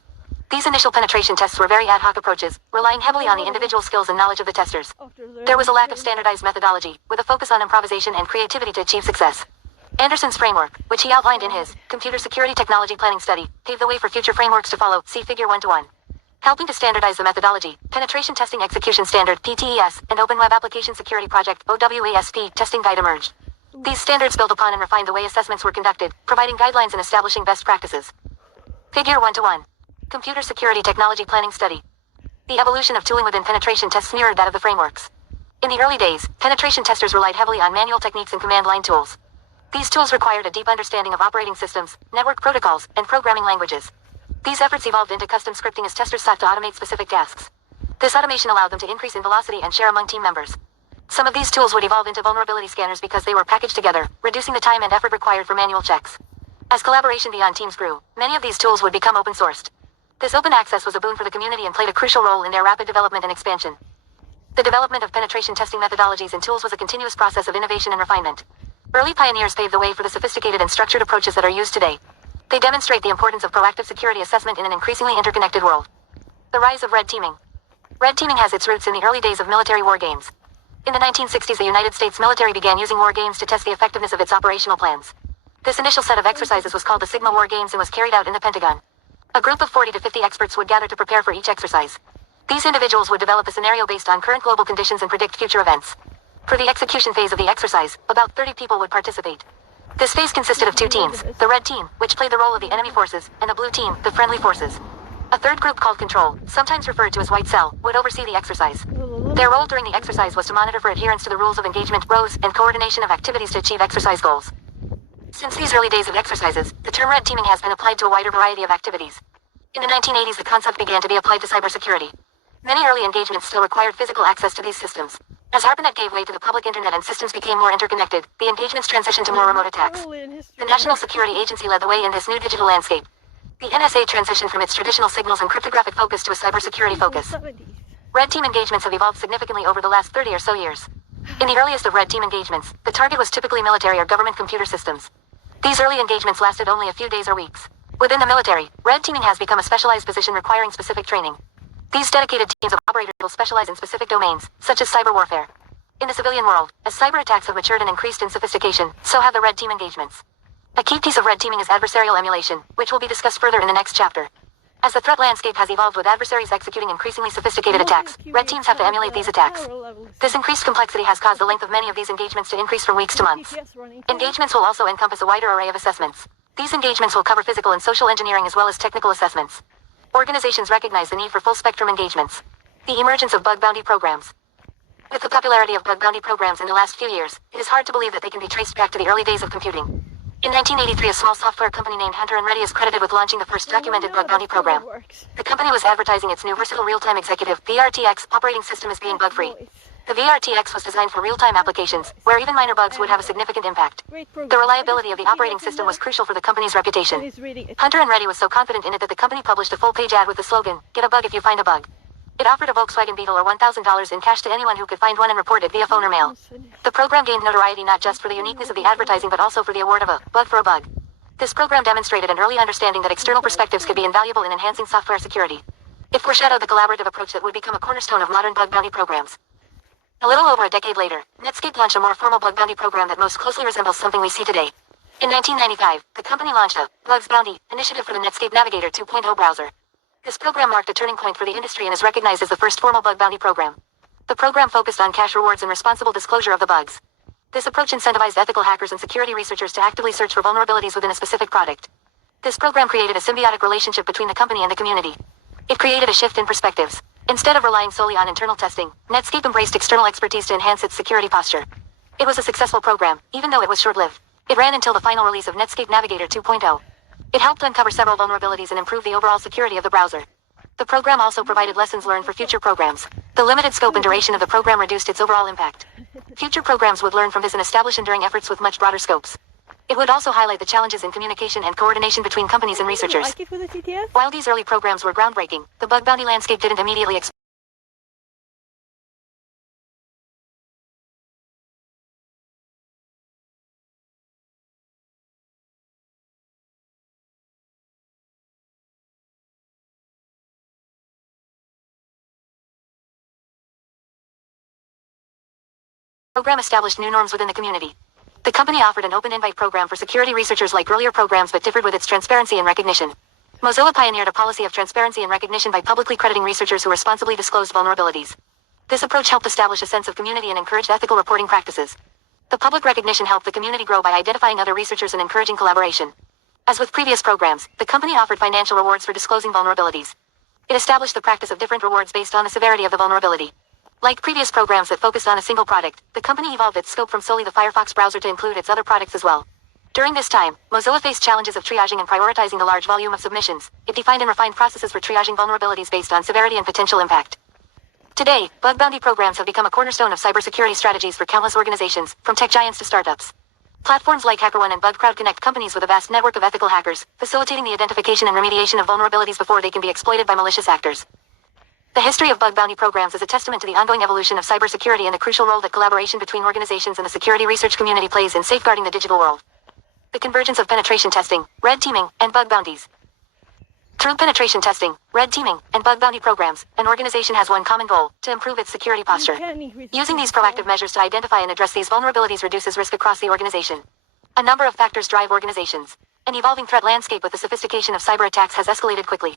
These initial penetration tests were very ad hoc approaches, relying heavily on the individual skills and knowledge of the testers. There was a lack of standardized methodology, with a focus on improvisation and creativity to achieve success. Anderson's framework, which he outlined in his Computer Security Technology Planning Study, paved the way for future frameworks to follow, see Figure 1:1. Helping to standardize the methodology, Penetration Testing Execution Standard, PTES, and Open Web Application Security Project, OWASP, testing guide emerged. These standards build upon and refine the way assessments were conducted, providing guidelines and establishing best practices. Figure 1:1. Computer Security Technology Planning Study. The evolution of tooling within penetration tests mirrored that of the frameworks. In the early days, penetration testers relied heavily on manual techniques and command line tools. These tools required a deep understanding of operating systems, network protocols, and programming languages. These efforts evolved into custom scripting as testers sought to automate specific tasks. This automation allowed them to increase in velocity and share among team members. Some of these tools would evolve into vulnerability scanners because they were packaged together, reducing the time and effort required for manual checks. As collaboration beyond teams grew, many of these tools would become open-sourced. This open access was a boon for the community and played a crucial role in their rapid development and expansion. The development of penetration testing methodologies and tools was a continuous process of innovation and refinement. Early pioneers paved the way for the sophisticated and structured approaches that are used today. They demonstrate the importance of proactive security assessment in an increasingly interconnected world. The rise of red teaming. Red teaming has its roots in the early days of military war games. In the 1960s, the United States military began using war games to test the effectiveness of its operational plans. This initial set of exercises was called the Sigma War Games and was carried out in the Pentagon. A group of 40 to 50 experts would gather to prepare for each exercise. These individuals would develop a scenario based on current global conditions and predict future events. For the execution phase of the exercise, about 30 people would participate. This phase consisted of two teams, the red team, which played the role of the enemy forces, and the blue team, the friendly forces. A third group called Control, sometimes referred to as White Cell, would oversee the exercise. Their role during the exercise was to monitor for adherence to the rules of engagement, rows, and coordination of activities to achieve exercise goals. Since these early days of exercises, the term red teaming has been applied to a wider variety of activities. In the 1980s, the concept began to be applied to cybersecurity. Many early engagements still required physical access to these systems. As ARPANET gave way to the public internet and systems became more interconnected, the engagements transitioned to more remote attacks. The National Security Agency led the way in this new digital landscape. The NSA transitioned from its traditional signals and cryptographic focus to a cybersecurity focus. Red team engagements have evolved significantly over the last 30 or so years. In the earliest of red team engagements, the target was typically military or government computer systems. These early engagements lasted only a few days or weeks. Within the military, red teaming has become a specialized position requiring specific training. These dedicated teams of operators will specialize in specific domains, such as cyber warfare. In the civilian world, as cyber attacks have matured and increased in sophistication, so have the red team engagements. A key piece of red teaming is adversarial emulation, which will be discussed further in the next chapter. As the threat landscape has evolved with adversaries executing increasingly sophisticated attacks, red teams have to emulate these attacks. This increased complexity has caused the length of many of these engagements to increase from weeks to months. Engagements will also encompass a wider array of assessments. These engagements will cover physical and social engineering as well as technical assessments. Organizations recognize the need for full-spectrum engagements. The emergence of bug bounty programs. With the popularity of bug bounty programs in the last few years, it is hard to believe that they can be traced back to the early days of computing. In 1983, a small software company named Hunter and Reddy is credited with launching the first documented bug bounty program. The company was advertising its new Versatile Real-Time Executive (VRTX) operating system as being bug-free. The VRTX was designed for real-time applications, where even minor bugs would have a significant impact. The reliability of the operating system was crucial for the company's reputation. Hunter and Reddy was so confident in it that the company published a full-page ad with the slogan, "Get a bug if you find a bug." It offered a Volkswagen Beetle or $1,000 in cash to anyone who could find one and report it via phone or mail. The program gained notoriety not just for the uniqueness of the advertising but also for the award of a bug for a bug. This program demonstrated an early understanding that external perspectives could be invaluable in enhancing software security. It foreshadowed the collaborative approach that would become a cornerstone of modern bug bounty programs. A little over a decade later, Netscape launched a more formal bug bounty program that most closely resembles something we see today. In 1995, the company launched a Bugs Bounty initiative for the Netscape Navigator 2.0 browser. This program marked a turning point for the industry and is recognized as the first formal bug bounty program. The program focused on cash rewards and responsible disclosure of the bugs. This approach incentivized ethical hackers and security researchers to actively search for vulnerabilities within a specific product. This program created a symbiotic relationship between the company and the community. It created a shift in perspectives. Instead of relying solely on internal testing, Netscape embraced external expertise to enhance its security posture. It was a successful program, even though it was short-lived. It ran until the final release of Netscape Navigator 2.0. It helped uncover several vulnerabilities and improve the overall security of the browser. The program also provided lessons learned for future programs. The limited scope and duration of the program reduced its overall impact. Future programs would learn from this and establish enduring efforts with much broader scopes. It would also highlight the challenges in communication and coordination between companies and researchers. While these early programs were groundbreaking, the bug bounty landscape didn't immediately expand. The program established new norms within the community. The company offered an open invite program for security researchers like earlier programs but differed with its transparency and recognition. Mozilla pioneered a policy of transparency and recognition by publicly crediting researchers who responsibly disclosed vulnerabilities. This approach helped establish a sense of community and encouraged ethical reporting practices. The public recognition helped the community grow by identifying other researchers and encouraging collaboration. As with previous programs, the company offered financial rewards for disclosing vulnerabilities. It established the practice of different rewards based on the severity of the vulnerability. Like previous programs that focused on a single product, the company evolved its scope from solely the Firefox browser to include its other products as well. During this time, Mozilla faced challenges of triaging and prioritizing the large volume of submissions. It defined and refined processes for triaging vulnerabilities based on severity and potential impact. Today, bug bounty programs have become a cornerstone of cybersecurity strategies for countless organizations, from tech giants to startups. Platforms like HackerOne and BugCrowd connect companies with a vast network of ethical hackers, facilitating the identification and remediation of vulnerabilities before they can be exploited by malicious actors. The history of bug bounty programs is a testament to the ongoing evolution of cybersecurity and the crucial role that collaboration between organizations and the security research community plays in safeguarding the digital world. The convergence of penetration testing, red teaming, and bug bounties. Through penetration testing, red teaming, and bug bounty programs, an organization has one common goal: to improve its security posture. Using these proactive measures to identify and address these vulnerabilities reduces risk across the organization. A number of factors drive organizations. An evolving threat landscape with the sophistication of cyber attacks has escalated quickly.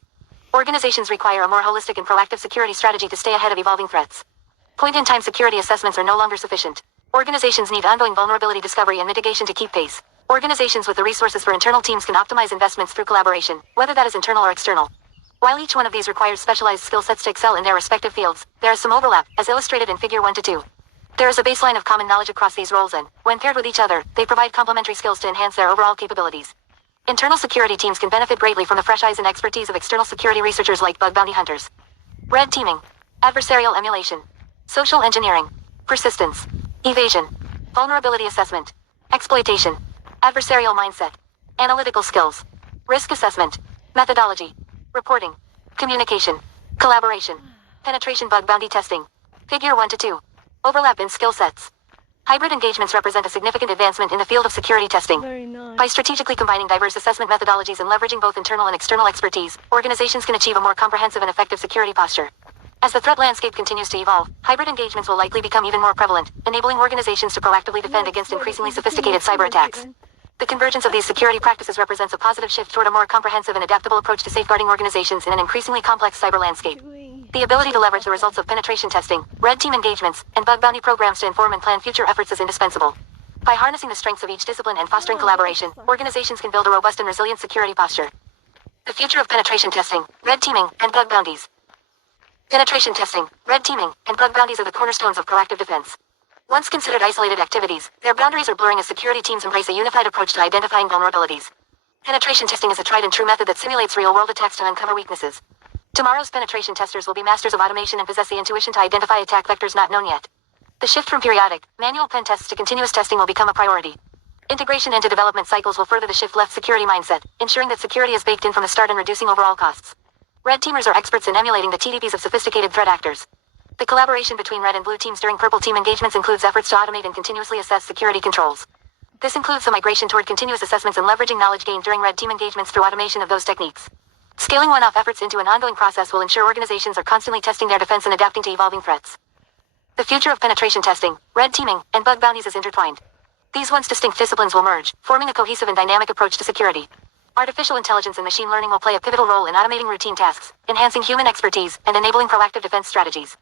Organizations require a more holistic and proactive security strategy to stay ahead of evolving threats. Point-in-time security assessments are no longer sufficient. Organizations need ongoing vulnerability discovery and mitigation to keep pace. Organizations with the resources for internal teams can optimize investments through collaboration, whether that is internal or external. While each one of these requires specialized skill sets to excel in their respective fields, there is some overlap, as illustrated in Figure 1 to 2. There is a baseline of common knowledge across these roles and, when paired with each other, they provide complementary skills to enhance their overall capabilities. Internal security teams can benefit greatly from the fresh eyes and expertise of external security researchers like bug bounty hunters. Red teaming, adversarial emulation, social engineering, persistence, evasion, vulnerability assessment, exploitation, adversarial mindset, analytical skills, risk assessment, methodology, reporting, communication, collaboration, penetration bug bounty testing. Figure 1 to 2. Overlap in skill sets. Hybrid engagements represent a significant advancement in the field of security testing. Very nice. By strategically combining diverse assessment methodologies and leveraging both internal and external expertise, organizations can achieve a more comprehensive and effective security posture. As the threat landscape continues to evolve, hybrid engagements will likely become even more prevalent, enabling organizations to proactively defend against increasingly sophisticated cyber attacks. The convergence of these security practices represents a positive shift toward a more comprehensive and adaptable approach to safeguarding organizations in an increasingly complex cyber landscape. The ability to leverage the results of penetration testing, red team engagements, and bug bounty programs to inform and plan future efforts is indispensable. By harnessing the strengths of each discipline and fostering collaboration, organizations can build a robust and resilient security posture. The future of penetration testing, red teaming, and bug bounties. Penetration testing, red teaming, and bug bounties are the cornerstones of proactive defense. Once considered isolated activities, their boundaries are blurring as security teams embrace a unified approach to identifying vulnerabilities. Penetration testing is a tried and true method that simulates real-world attacks to uncover weaknesses. Tomorrow's penetration testers will be masters of automation and possess the intuition to identify attack vectors not known yet. The shift from periodic, manual pen tests to continuous testing will become a priority. Integration into development cycles will further the shift-left security mindset, ensuring that security is baked in from the start and reducing overall costs. Red teamers are experts in emulating the TDPs of sophisticated threat actors. The collaboration between red and blue teams during purple team engagements includes efforts to automate and continuously assess security controls. This includes the migration toward continuous assessments and leveraging knowledge gained during red team engagements through automation of those techniques. Scaling one-off efforts into an ongoing process will ensure organizations are constantly testing their defense and adapting to evolving threats. The future of penetration testing, red teaming, and bug bounties is intertwined. These once distinct disciplines will merge, forming a cohesive and dynamic approach to security. Artificial intelligence and machine learning will play a pivotal role in automating routine tasks, enhancing human expertise, and enabling proactive defense strategies.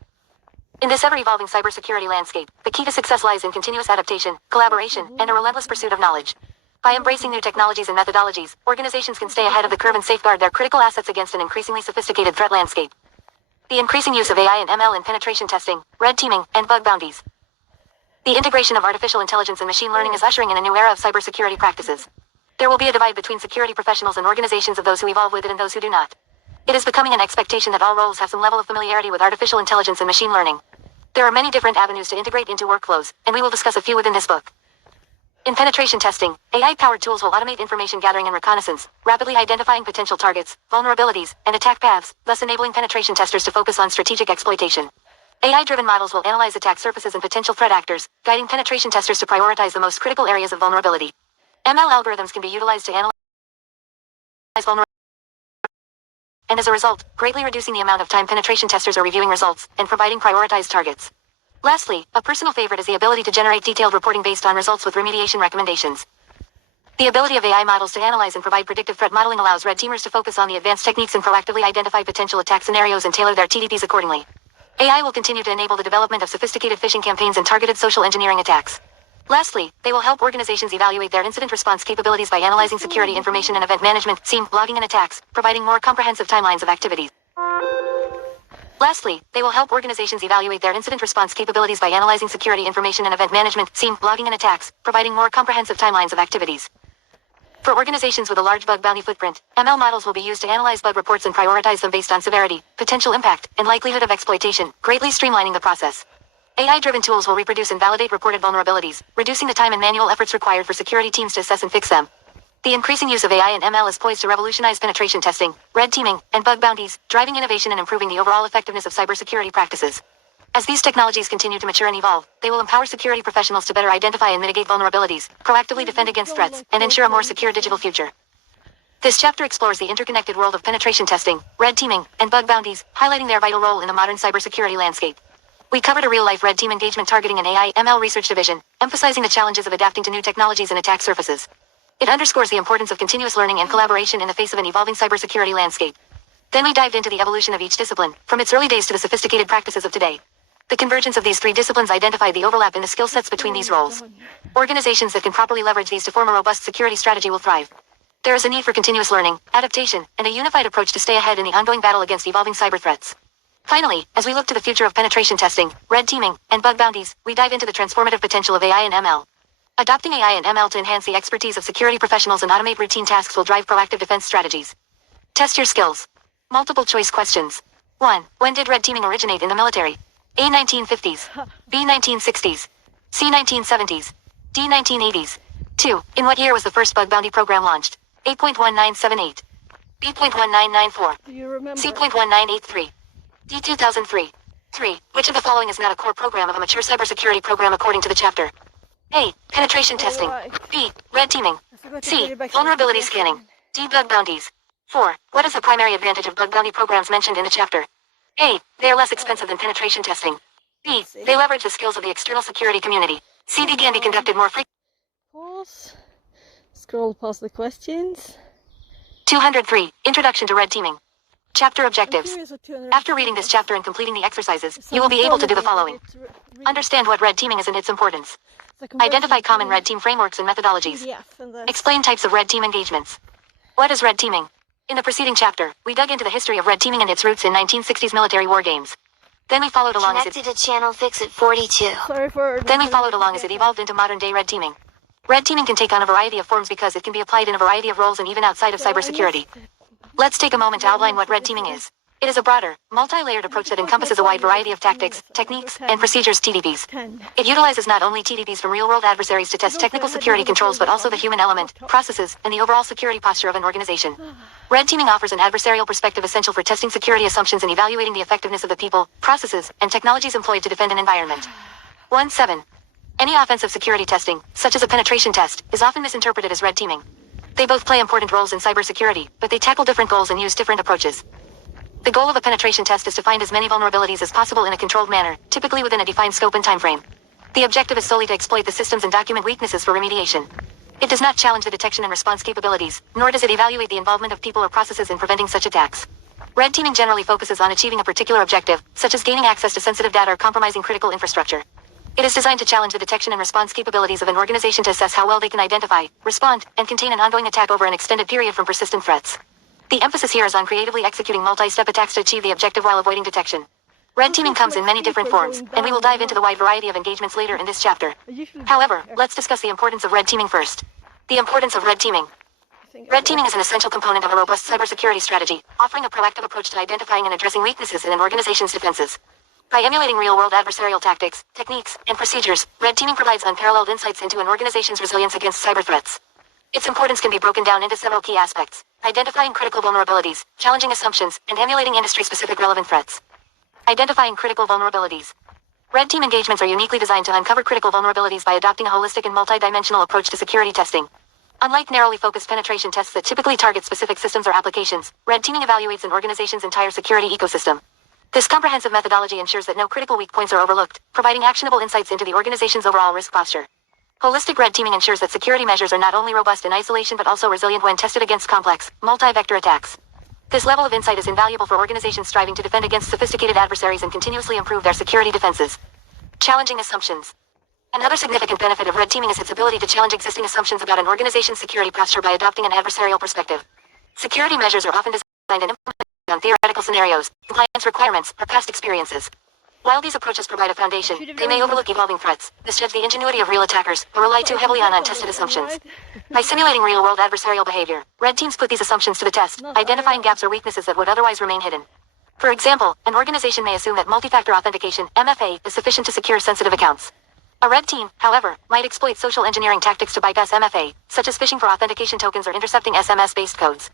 In this ever-evolving cybersecurity landscape, the key to success lies in continuous adaptation, collaboration, and a relentless pursuit of knowledge. By embracing new technologies and methodologies, organizations can stay ahead of the curve and safeguard their critical assets against an increasingly sophisticated threat landscape. The increasing use of AI and ML in penetration testing, red teaming, and bug bounties. The integration of artificial intelligence and machine learning is ushering in a new era of cybersecurity practices. There will be a divide between security professionals and organizations of those who evolve with it and those who do not. It is becoming an expectation that all roles have some level of familiarity with artificial intelligence and machine learning. There are many different avenues to integrate into workflows, and we will discuss a few within this book. In penetration testing, AI-powered tools will automate information gathering and reconnaissance, rapidly identifying potential targets, vulnerabilities, and attack paths, thus enabling penetration testers to focus on strategic exploitation. AI-driven models will analyze attack surfaces and potential threat actors, guiding penetration testers to prioritize the most critical areas of vulnerability. ML algorithms can be utilized to analyze vulnerabilities, and as a result, greatly reducing the amount of time penetration testers are reviewing results and providing prioritized targets. Lastly, a personal favorite is the ability to generate detailed reporting based on results with remediation recommendations. The ability of AI models to analyze and provide predictive threat modeling allows red teamers to focus on the advanced techniques and proactively identify potential attack scenarios and tailor their TDPs accordingly. AI will continue to enable the development of sophisticated phishing campaigns and targeted social engineering attacks. Lastly, they will help organizations evaluate their incident response capabilities by analyzing security information and event management, SIEM, logging and attacks, providing more comprehensive timelines of activities. Lastly, they will help organizations evaluate their incident response capabilities by analyzing security information and event management, SIEM, logging and attacks, providing more comprehensive timelines of activities. For organizations with a large bug bounty footprint, ML models will be used to analyze bug reports and prioritize them based on severity, potential impact, and likelihood of exploitation, greatly streamlining the process. AI-driven tools will reproduce and validate reported vulnerabilities, reducing the time and manual efforts required for security teams to assess and fix them. The increasing use of AI and ML is poised to revolutionize penetration testing, red teaming, and bug bounties, driving innovation and improving the overall effectiveness of cybersecurity practices. As these technologies continue to mature and evolve, they will empower security professionals to better identify and mitigate vulnerabilities, proactively defend against threats, and ensure a more secure digital future. This chapter explores the interconnected world of penetration testing, red teaming, and bug bounties, highlighting their vital role in the modern cybersecurity landscape. We covered a real-life red team engagement targeting an AI/ML research division, emphasizing the challenges of adapting to new technologies and attack surfaces. It underscores the importance of continuous learning and collaboration in the face of an evolving cybersecurity landscape. Then we dived into the evolution of each discipline, from its early days to the sophisticated practices of today. The convergence of these three disciplines identified the overlap in the skill sets between these roles. Organizations that can properly leverage these to form a robust security strategy will thrive. There is a need for continuous learning, adaptation, and a unified approach to stay ahead in the ongoing battle against evolving cyber threats. Finally, as we look to the future of penetration testing, red teaming, and bug bounties, we dive into the transformative potential of AI and ML. Adopting AI and ML to enhance the expertise of security professionals and automate routine tasks will drive proactive defense strategies. Test your skills. Multiple choice questions. 1. When did red teaming originate in the military? A. 1950s. B. 1960s. C. 1970s. D. 1980s. 2. In what year was the first bug bounty program launched? A.1978. B.1994. Do you remember? C.1983. D. 2003. 3. Which of the following is not a core program of a mature cybersecurity program according to the chapter? A. Penetration testing. B. Red teaming. C. Vulnerability scanning. D. Bug bounties. 4. What is the primary advantage of bug bounty programs mentioned in the chapter? A. They are less expensive than penetration testing. B. They leverage the skills of the external security community. C. They can be conducted more frequently. Pause. Scroll past the questions. 203. Introduction to red teaming. Chapter objectives. I'm curious what 200 After reading this chapter and completing the exercises, you will be able to do the following. Understand what red teaming is and its importance. Identify common red team frameworks and methodologies. Explain types of red team engagements. What is red teaming? In the preceding chapter, we dug into the history of red teaming and its roots in 1960s military war games. Then we followed along as it evolved into modern-day red teaming. Red teaming can take on a variety of forms because it can be applied in a variety of roles and even outside of cybersecurity. Let's take a moment to outline what red teaming is. It is a broader, multi-layered approach that encompasses a wide variety of tactics, techniques, and procedures TDPs. It utilizes not only TDPs from real-world adversaries to test technical security controls but also the human element, processes, and the overall security posture of an organization. Red teaming offers an adversarial perspective essential for testing security assumptions and evaluating the effectiveness of the people, processes, and technologies employed to defend an environment. 1.7. Any offensive security testing, such as a penetration test, is often misinterpreted as red teaming. They both play important roles in cybersecurity, but they tackle different goals and use different approaches. The goal of a penetration test is to find as many vulnerabilities as possible in a controlled manner, typically within a defined scope and timeframe. The objective is solely to exploit the systems and document weaknesses for remediation. It does not challenge the detection and response capabilities, nor does it evaluate the involvement of people or processes in preventing such attacks. Red teaming generally focuses on achieving a particular objective, such as gaining access to sensitive data or compromising critical infrastructure. It is designed to challenge the detection and response capabilities of an organization to assess how well they can identify, respond, and contain an ongoing attack over an extended period from persistent threats. The emphasis here is on creatively executing multi-step attacks to achieve the objective while avoiding detection. Red teaming comes in many different forms, and we will dive into the wide variety of engagements later in this chapter. However, let's discuss the importance of red teaming first. The importance of red teaming. Red teaming is an essential component of a robust cybersecurity strategy, offering a proactive approach to identifying and addressing weaknesses in an organization's defenses. By emulating real-world adversarial tactics, techniques, and procedures, red teaming provides unparalleled insights into an organization's resilience against cyber threats. Its importance can be broken down into several key aspects: identifying critical vulnerabilities, challenging assumptions, and emulating industry-specific relevant threats. Identifying critical vulnerabilities. Red team engagements are uniquely designed to uncover critical vulnerabilities by adopting a holistic and multi-dimensional approach to security testing. Unlike narrowly focused penetration tests that typically target specific systems or applications, red teaming evaluates an organization's entire security ecosystem. This comprehensive methodology ensures that no critical weak points are overlooked, providing actionable insights into the organization's overall risk posture. Holistic red teaming ensures that security measures are not only robust in isolation but also resilient when tested against complex, multi-vector attacks. This level of insight is invaluable for organizations striving to defend against sophisticated adversaries and continuously improve their security defenses. Challenging assumptions. Another significant benefit of red teaming is its ability to challenge existing assumptions about an organization's security posture by adopting an adversarial perspective. Security measures are often designed and implemented on theoretical scenarios, compliance requirements, or past experiences. While these approaches provide a foundation, they may overlook evolving threats, misjudge the ingenuity of real attackers, or rely too heavily on untested assumptions. By simulating real-world adversarial behavior, red teams put these assumptions to the test, identifying gaps or weaknesses that would otherwise remain hidden. For example, an organization may assume that multi-factor authentication, MFA, is sufficient to secure sensitive accounts. A red team, however, might exploit social engineering tactics to bypass MFA, such as phishing for authentication tokens or intercepting SMS-based codes.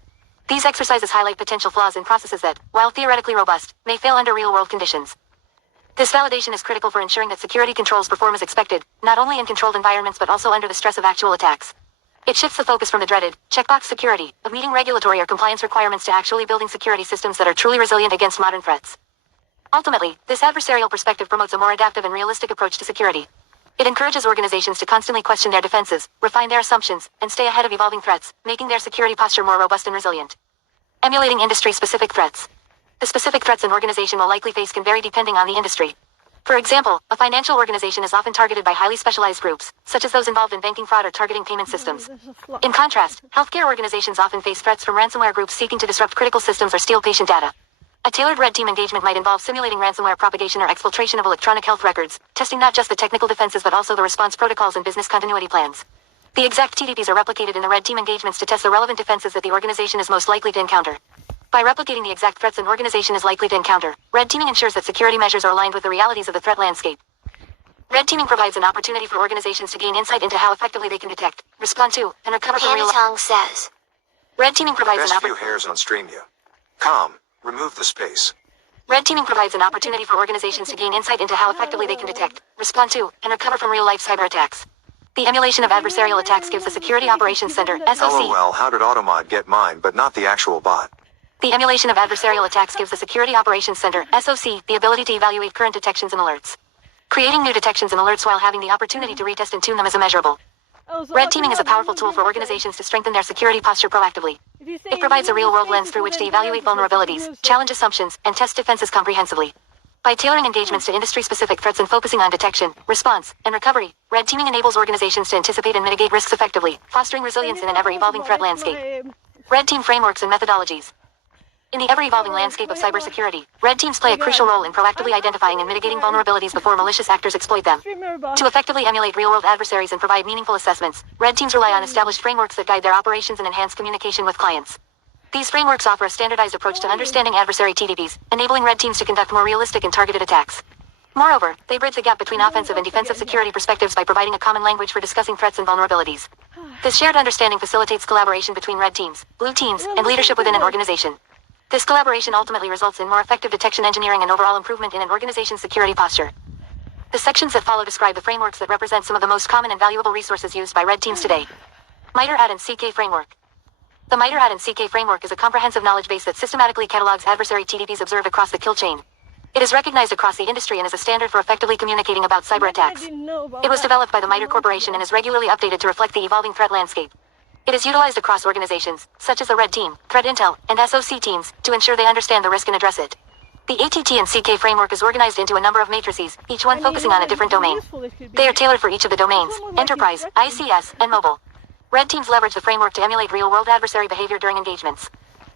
These exercises highlight potential flaws in processes that, while theoretically robust, may fail under real-world conditions. This validation is critical for ensuring that security controls perform as expected, not only in controlled environments but also under the stress of actual attacks. It shifts the focus from the dreaded, checkbox security, of meeting regulatory or compliance requirements to actually building security systems that are truly resilient against modern threats. Ultimately, this adversarial perspective promotes a more adaptive and realistic approach to security. It encourages organizations to constantly question their defenses, refine their assumptions, and stay ahead of evolving threats, making their security posture more robust and resilient. Emulating industry-specific threats. The specific threats an organization will likely face can vary depending on the industry. For example, a financial organization is often targeted by highly specialized groups, such as those involved in banking fraud or targeting payment systems. In contrast, healthcare organizations often face threats from ransomware groups seeking to disrupt critical systems or steal patient data. A tailored red team engagement might involve simulating ransomware propagation or exfiltration of electronic health records, testing not just the technical defenses but also the response protocols and business continuity plans. The exact TDPs are replicated in the red team engagements to test the relevant defenses that the organization is most likely to encounter. By replicating the exact threats an organization is likely to encounter, red teaming ensures that security measures are aligned with the realities of the threat landscape. Red teaming provides an opportunity for organizations to gain insight into how effectively they can detect, respond to, and recover from real. Panatong says. Red teaming provides an Best view opportunity. hairs on Streamview. Com. Remove the space. Red teaming provides an opportunity for organizations to gain insight into how effectively they can detect, respond to, and recover from real-life cyber attacks. The emulation of adversarial attacks gives the Security Operations Center, SOC. LOL, how did Automod get mine but not the actual bot? The emulation of adversarial attacks gives the Security Operations Center, SOC, the ability to evaluate current detections and alerts. Creating new detections and alerts while having the opportunity to retest and tune them is immeasurable. Red teaming is a powerful tool for organizations to strengthen their security posture proactively. It provides a real-world lens through which to evaluate vulnerabilities, challenge assumptions, and test defenses comprehensively. By tailoring engagements to industry-specific threats and focusing on detection, response, and recovery, red teaming enables organizations to anticipate and mitigate risks effectively, fostering resilience in an ever-evolving threat landscape. Red team frameworks and methodologies. In the ever-evolving landscape of cybersecurity, red teams play a crucial role in proactively identifying and mitigating vulnerabilities before malicious actors exploit them. To effectively emulate real-world adversaries and provide meaningful assessments, red teams rely on established frameworks that guide their operations and enhance communication with clients. These frameworks offer a standardized approach to understanding adversary TDPs, enabling red teams to conduct more realistic and targeted attacks. Moreover, they bridge the gap between offensive and defensive security perspectives by providing a common language for discussing threats and vulnerabilities. This shared understanding facilitates collaboration between red teams, blue teams, and leadership within an organization. This collaboration ultimately results in more effective detection engineering and overall improvement in an organization's security posture. The sections that follow describe the frameworks that represent some of the most common and valuable resources used by red teams today. MITRE AD and CK Framework. The MITRE AD and CK Framework is a comprehensive knowledge base that systematically catalogs adversary TDPs observed across the kill chain. It is recognized across the industry and is a standard for effectively communicating about cyber attacks. It was developed by the MITRE Corporation and is regularly updated to reflect the evolving threat landscape. It is utilized across organizations, such as the Red Team, Threat Intel, and SOC teams, to ensure they understand the risk and address it. The ATT and CK framework is organized into a number of matrices, each one focusing on a different domain. They are tailored for each of the domains, enterprise, ICS, and mobile. Red teams leverage the framework to emulate real-world adversary behavior during engagements.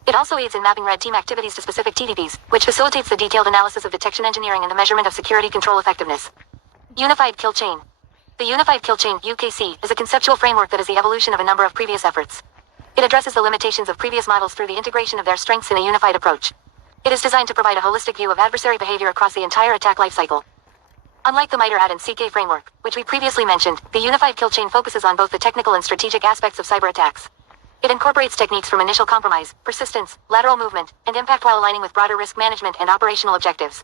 It also aids in mapping red team activities to specific TDPs, which facilitates the detailed analysis of detection engineering and the measurement of security control effectiveness. Unified Kill Chain. The Unified Kill Chain, UKC, is a conceptual framework that is the evolution of a number of previous efforts. It addresses the limitations of previous models through the integration of their strengths in a unified approach. It is designed to provide a holistic view of adversary behavior across the entire attack lifecycle. Unlike the MITRE AD and CK framework, which we previously mentioned, the Unified Kill Chain focuses on both the technical and strategic aspects of cyber attacks. It incorporates techniques from initial compromise, persistence, lateral movement, and impact while aligning with broader risk management and operational objectives.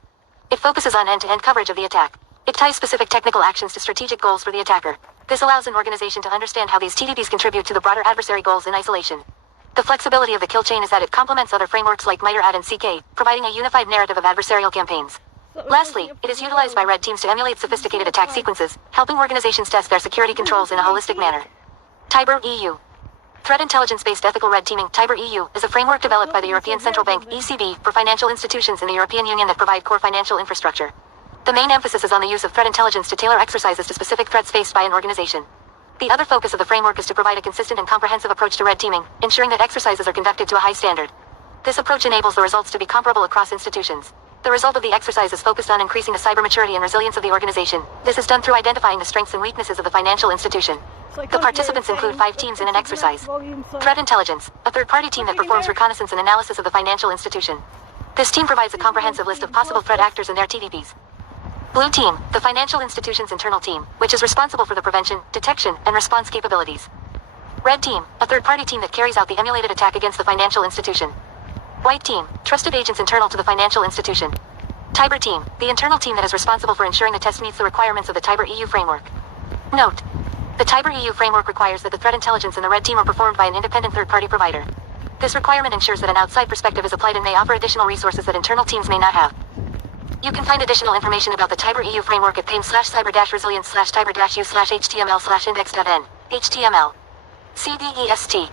It focuses on end-to-end coverage of the attack. It ties specific technical actions to strategic goals for the attacker. This allows an organization to understand how these TDPs contribute to the broader adversary goals in isolation. The flexibility of the kill chain is that it complements other frameworks like MITRE AD and CK, providing a unified narrative of adversarial campaigns. Lastly, it is utilized by red teams to emulate sophisticated attack sequences, helping organizations test their security controls in a holistic manner. Tiber EU. Threat intelligence-based ethical red teaming, Tiber EU, is a framework developed by the European Central Bank, ECB, for financial institutions in the European Union that provide core financial infrastructure. The main emphasis is on the use of threat intelligence to tailor exercises to specific threats faced by an organization. The other focus of the framework is to provide a consistent and comprehensive approach to red teaming, ensuring that exercises are conducted to a high standard. This approach enables the results to be comparable across institutions. The result of the exercise is focused on increasing the cyber maturity and resilience of the organization. This is done through identifying the strengths and weaknesses of the financial institution. The participants include 5 teams in an exercise. Threat intelligence, a third-party team that performs reconnaissance and analysis of the financial institution. This team provides a comprehensive list of possible threat actors and their TDPs. Blue team, the financial institution's internal team, which is responsible for the prevention, detection, and response capabilities. Red team, a third-party team that carries out the emulated attack against the financial institution. White team, trusted agents internal to the financial institution. Tiber team, the internal team that is responsible for ensuring the test meets the requirements of the Tiber EU framework. Note: the Tiber EU framework requires that the threat intelligence and the red team are performed by an independent third-party provider. This requirement ensures that an outside perspective is applied and may offer additional resources that internal teams may not have. You can find additional information about the Tiber EU framework at pame/cyber-resilience/tiber-u/html/index.n. HTML. CBEST.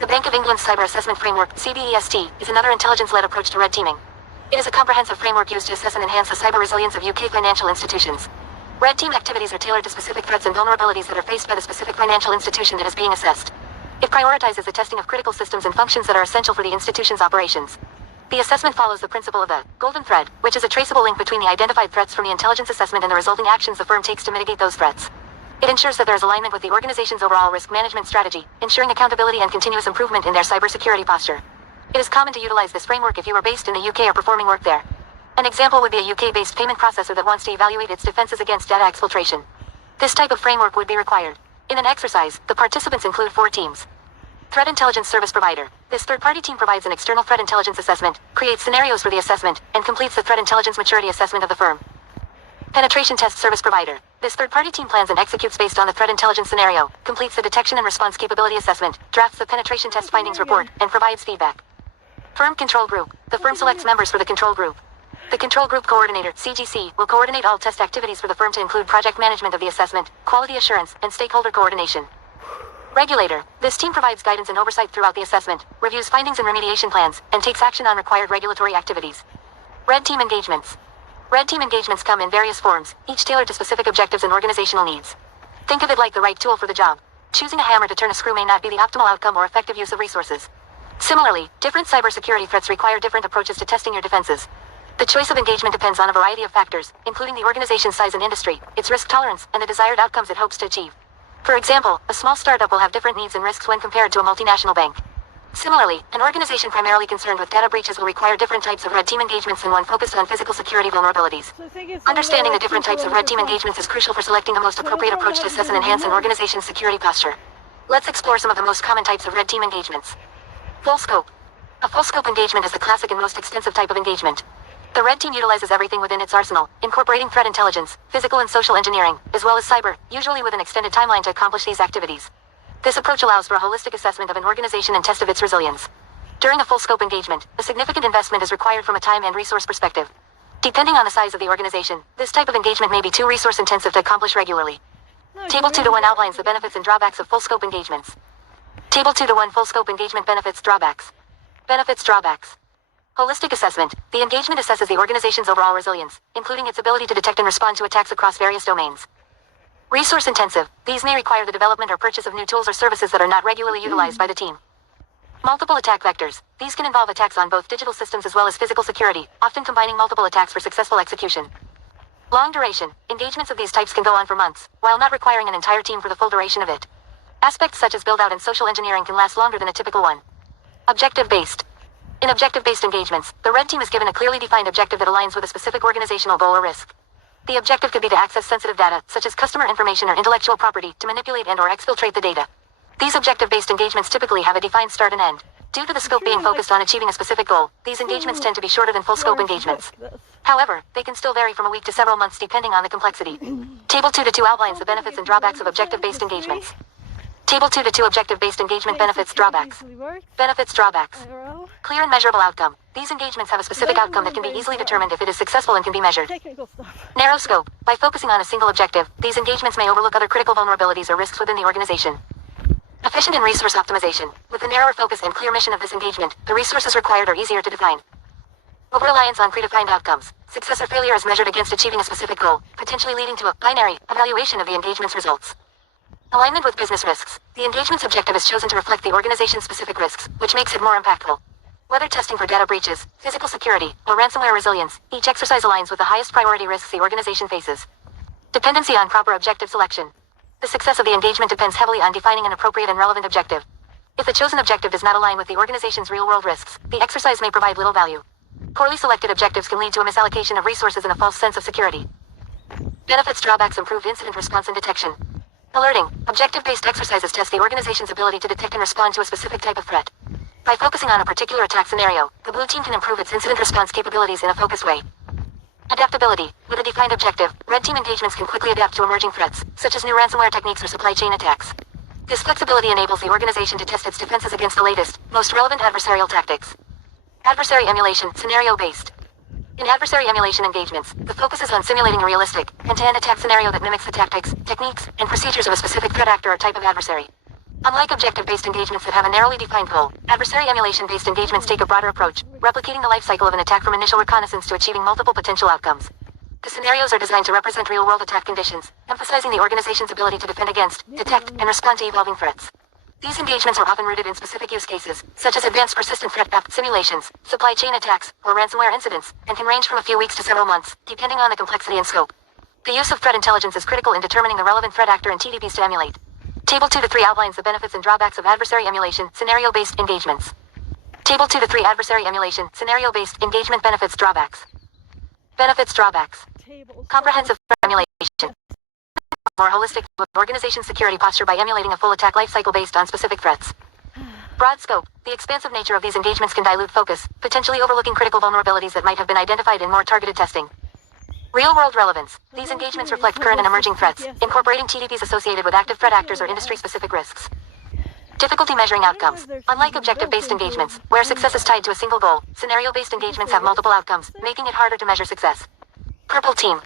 The Bank of England's Cyber Assessment Framework, CBEST, is another intelligence-led approach to red teaming. It is a comprehensive framework used to assess and enhance the cyber resilience of UK financial institutions. Red team activities are tailored to specific threats and vulnerabilities that are faced by the specific financial institution that is being assessed. It prioritizes the testing of critical systems and functions that are essential for the institution's operations. The assessment follows the principle of the golden thread, which is a traceable link between the identified threats from the intelligence assessment and the resulting actions the firm takes to mitigate those threats. It ensures that there is alignment with the organization's overall risk management strategy, ensuring accountability and continuous improvement in their cybersecurity posture. It is common to utilize this framework if you are based in the UK or performing work there. An example would be a UK-based payment processor that wants to evaluate its defenses against data exfiltration. This type of framework would be required. In an exercise, the participants include 4 teams. Threat Intelligence Service Provider. This third-party team provides an external threat intelligence assessment, creates scenarios for the assessment, and completes the threat intelligence maturity assessment of the firm. Penetration Test Service Provider. This third-party team plans and executes based on the threat intelligence scenario, completes the detection and response capability assessment, drafts the penetration test findings report, and provides feedback. Firm Control Group. The firm selects members for the control group. The Control Group Coordinator, CGC, will coordinate all test activities for the firm to include project management of the assessment, quality assurance, and stakeholder coordination. Regulator. This team provides guidance and oversight throughout the assessment, reviews findings and remediation plans, and takes action on required regulatory activities. Red Team Engagements. Red team engagements come in various forms, each tailored to specific objectives and organizational needs. Think of it like the right tool for the job. Choosing a hammer to turn a screw may not be the optimal outcome or effective use of resources. Similarly, different cybersecurity threats require different approaches to testing your defenses. The choice of engagement depends on a variety of factors, including the organization's size and industry, its risk tolerance, and the desired outcomes it hopes to achieve. For example, a small startup will have different needs and risks when compared to a multinational bank. Similarly, an organization primarily concerned with data breaches will require different types of red team engagements than one focused on physical security vulnerabilities. Understanding the different types of red team engagements is crucial for selecting the most appropriate approach to assess and enhance an organization's security posture. Let's explore some of the most common types of red team engagements. Full scope. A full scope engagement is the classic and most extensive type of engagement. The red team utilizes everything within its arsenal, incorporating threat intelligence, physical and social engineering, as well as cyber, usually with an extended timeline to accomplish these activities. This approach allows for a holistic assessment of an organization and test of its resilience. During a full-scope engagement, a significant investment is required from a time and resource perspective. Depending on the size of the organization, this type of engagement may be too resource-intensive to accomplish regularly. Table 2-1 outlines the benefits and drawbacks of full-scope engagements. Table 2-1 full-scope engagement benefits drawbacks. Benefits drawbacks. Holistic assessment. The engagement assesses the organization's overall resilience, including its ability to detect and respond to attacks across various domains. Resource intensive. These may require the development or purchase of new tools or services that are not regularly utilized by the team. Multiple attack vectors. These can involve attacks on both digital systems as well as physical security, often combining multiple attacks for successful execution. Long duration. Engagements of these types can go on for months, while not requiring an entire team for the full duration of it. Aspects such as build-out and social engineering can last longer than a typical one. Objective-based. In objective-based engagements, the red team is given a clearly defined objective that aligns with a specific organizational goal or risk. The objective could be to access sensitive data, such as customer information or intellectual property, to manipulate and/or exfiltrate the data. These objective-based engagements typically have a defined start and end. Due to the scope being focused on achieving a specific goal, these engagements tend to be shorter than full-scope engagements. However, they can still vary from a week to several months depending on the complexity. Table 2-2 outlines the benefits and drawbacks of objective-based engagements. Table 2 to 2 objective-based engagement benefits drawbacks. Benefits drawbacks. IRL. Clear and measurable outcome. These engagements have a specific outcome that can be easily determined if it is successful and can be measured. Technical stuff. Narrow scope. By focusing on a single objective, these engagements may overlook other critical vulnerabilities or risks within the organization. Efficient and resource optimization. With the narrower focus and clear mission of this engagement, the resources required are easier to define. Over-reliance on predefined outcomes. Success or failure is measured against achieving a specific goal, potentially leading to a binary evaluation of the engagement's results. Alignment with business risks. The engagement's objective is chosen to reflect the organization's specific risks, which makes it more impactful. Whether testing for data breaches, physical security, or ransomware resilience, each exercise aligns with the highest priority risks the organization faces. Dependency on proper objective selection. The success of the engagement depends heavily on defining an appropriate and relevant objective. If the chosen objective does not align with the organization's real-world risks, the exercise may provide little value. Poorly selected objectives can lead to a misallocation of resources and a false sense of security. Benefits drawbacks improved incident response and detection. Alerting. Objective-based exercises test the organization's ability to detect and respond to a specific type of threat. By focusing on a particular attack scenario, the blue team can improve its incident response capabilities in a focused way. Adaptability. With a defined objective, red team engagements can quickly adapt to emerging threats, such as new ransomware techniques or supply chain attacks. This flexibility enables the organization to test its defenses against the latest, most relevant adversarial tactics. Adversary emulation, scenario-based. In adversary emulation engagements, the focus is on simulating a realistic, end-to-end attack scenario that mimics the tactics, techniques, and procedures of a specific threat actor or type of adversary. Unlike objective-based engagements that have a narrowly defined goal, adversary emulation-based engagements take a broader approach, replicating the life cycle of an attack from initial reconnaissance to achieving multiple potential outcomes. The scenarios are designed to represent real-world attack conditions, emphasizing the organization's ability to defend against, detect, and respond to evolving threats. These engagements are often rooted in specific use cases, such as advanced persistent threat map simulations, supply chain attacks, or ransomware incidents, and can range from a few weeks to several months, depending on the complexity and scope. The use of threat intelligence is critical in determining the relevant threat actor and TDPs to emulate. Table 2 to 3 outlines the benefits and drawbacks of adversary emulation, scenario-based engagements. Table 2 to 3 adversary emulation, scenario-based engagement benefits drawbacks. Benefits drawbacks. Comprehensive threat emulation. More holistic organization security posture by emulating a full attack lifecycle based on specific threats. Broad scope. The expansive nature of these engagements can dilute focus, potentially overlooking critical vulnerabilities that might have been identified in more targeted testing. Real-world relevance. These engagements reflect current and emerging threats, incorporating TDPs associated with active threat actors or industry-specific risks. Difficulty measuring outcomes. Unlike objective-based engagements, where success is tied to a single goal, scenario-based engagements have multiple outcomes, making it harder to measure success. Purple team.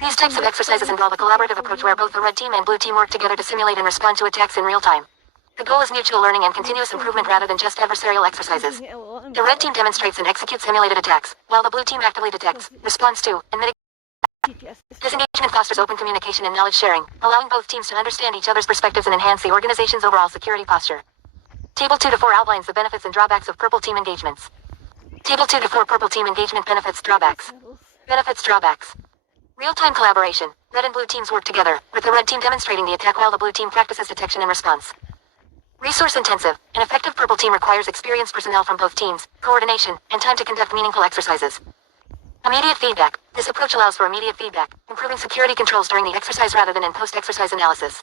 These types of exercises involve a collaborative approach where both the red team and blue team work together to simulate and respond to attacks in real time. The goal is mutual learning and continuous improvement rather than just adversarial exercises. The red team demonstrates and executes simulated attacks, while the blue team actively detects, responds to, and mitigates. This engagement fosters open communication and knowledge sharing, allowing both teams to understand each other's perspectives and enhance the organization's overall security posture. Table 2 to 4 outlines the benefits and drawbacks of purple team engagements. Table 2 to 4 purple team engagement benefits drawbacks. Benefits drawbacks. Real-time collaboration. Red and blue teams work together, with the red team demonstrating the attack while the blue team practices detection and response. Resource-intensive. An effective purple team requires experienced personnel from both teams, coordination, and time to conduct meaningful exercises. Immediate feedback. This approach allows for immediate feedback, improving security controls during the exercise rather than in post-exercise analysis.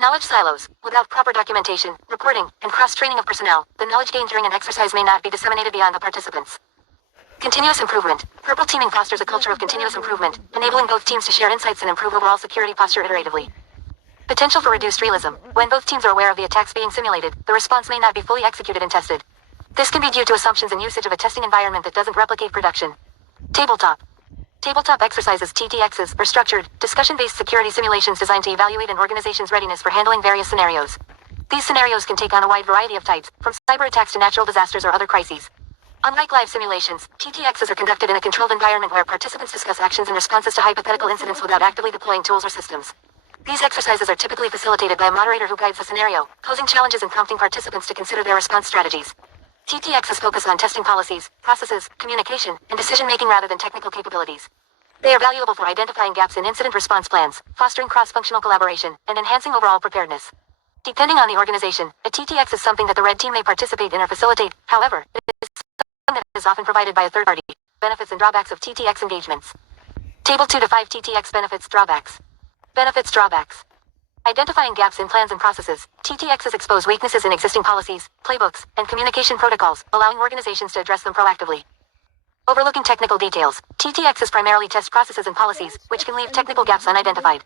Knowledge silos. Without proper documentation, reporting, and cross-training of personnel, the knowledge gained during an exercise may not be disseminated beyond the participants. Continuous improvement. Purple teaming fosters a culture of continuous improvement, enabling both teams to share insights and improve overall security posture iteratively. Potential for reduced realism. When both teams are aware of the attacks being simulated, the response may not be fully executed and tested. This can be due to assumptions and usage of a testing environment that doesn't replicate production. Tabletop. Tabletop exercises (TTXs) are structured, discussion-based security simulations designed to evaluate an organization's readiness for handling various scenarios. These scenarios can take on a wide variety of types, from cyber attacks to natural disasters or other crises. Unlike live simulations, TTXs are conducted in a controlled environment where participants discuss actions and responses to hypothetical incidents without actively deploying tools or systems. These exercises are typically facilitated by a moderator who guides the scenario, posing challenges and prompting participants to consider their response strategies. TTXs focus on testing policies, processes, communication, and decision-making rather than technical capabilities. They are valuable for identifying gaps in incident response plans, fostering cross-functional collaboration, and enhancing overall preparedness. Depending on the organization, a TTX is something that the red team may participate in or facilitate. However, it is something that is often provided by a third party. Benefits and drawbacks of TTX engagements. Table 2 to 5 TTX benefits drawbacks. Benefits drawbacks. Identifying gaps in plans and processes, TTXs expose weaknesses in existing policies, playbooks, and communication protocols, allowing organizations to address them proactively. Overlooking technical details, TTXs primarily test processes and policies, which can leave technical gaps unidentified.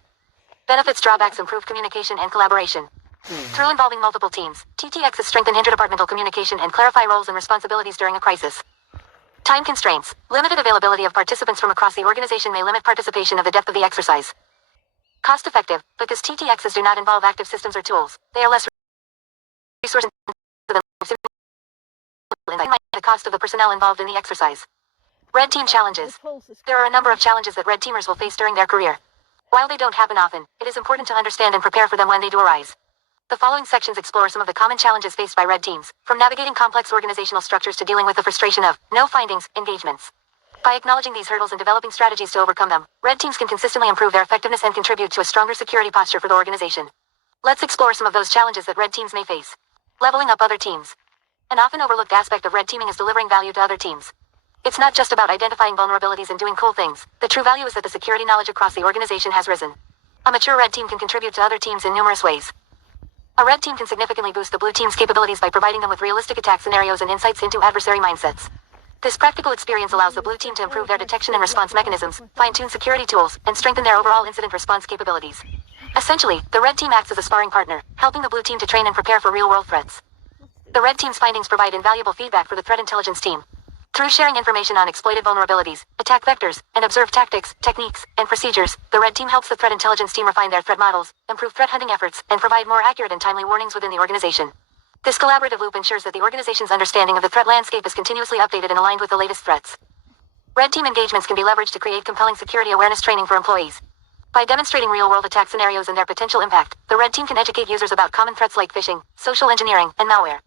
Benefits drawbacks improve communication and collaboration. Through involving multiple teams, TTXs strengthen interdepartmental communication and clarify roles and responsibilities during a crisis. Time constraints. Limited availability of participants from across the organization may limit participation of the depth of the exercise. Cost effective. Because TTXs do not involve active systems or tools, they are less resource intensive than the cost of the personnel involved in the exercise. Red Team challenges. There are a number of challenges that Red Teamers will face during their career. While they don't happen often, it is important to understand and prepare for them when they do arise. The following sections explore some of the common challenges faced by Red Teams, from navigating complex organizational structures to dealing with the frustration of no findings engagements. By acknowledging these hurdles and developing strategies to overcome them, Red Teams can consistently improve their effectiveness and contribute to a stronger security posture for the organization. Let's explore some of those challenges that Red Teams may face. Leveling up other teams. An often overlooked aspect of Red Teaming is delivering value to other teams. It's not just about identifying vulnerabilities and doing cool things. The true value is that the security knowledge across the organization has risen. A mature Red Team can contribute to other teams in numerous ways. A Red Team can significantly boost the Blue Team's capabilities by providing them with realistic attack scenarios and insights into adversary mindsets. This practical experience allows the Blue Team to improve their detection and response mechanisms, fine-tune security tools, and strengthen their overall incident response capabilities. Essentially, the Red Team acts as a sparring partner, helping the Blue Team to train and prepare for real-world threats. The Red Team's findings provide invaluable feedback for the threat intelligence team. Through sharing information on exploited vulnerabilities, attack vectors, and observed tactics, techniques, and procedures, the Red Team helps the threat intelligence team refine their threat models, improve threat hunting efforts, and provide more accurate and timely warnings within the organization. This collaborative loop ensures that the organization's understanding of the threat landscape is continuously updated and aligned with the latest threats. Red Team engagements can be leveraged to create compelling security awareness training for employees. By demonstrating real-world attack scenarios and their potential impact, the Red Team can educate users about common threats like phishing, social engineering, and malware.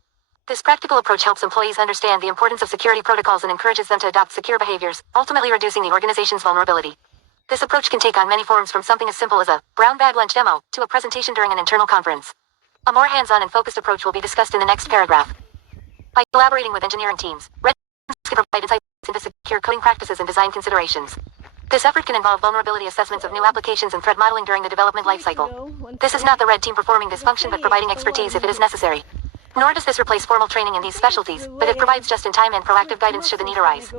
This practical approach helps employees understand the importance of security protocols and encourages them to adopt secure behaviors, ultimately reducing the organization's vulnerability. This approach can take on many forms, from something as simple as a brown bag lunch demo to a presentation during an internal conference. A more hands-on and focused approach will be discussed in the next paragraph. By collaborating with engineering teams, Red Teams can provide insights into secure coding practices and design considerations. This effort can involve vulnerability assessments of new applications and threat modeling during the development lifecycle. This is not the Red Team performing this function, but providing expertise if it is necessary. Nor does this replace formal training in these specialties, but it provides just-in-time and proactive guidance should the need arise.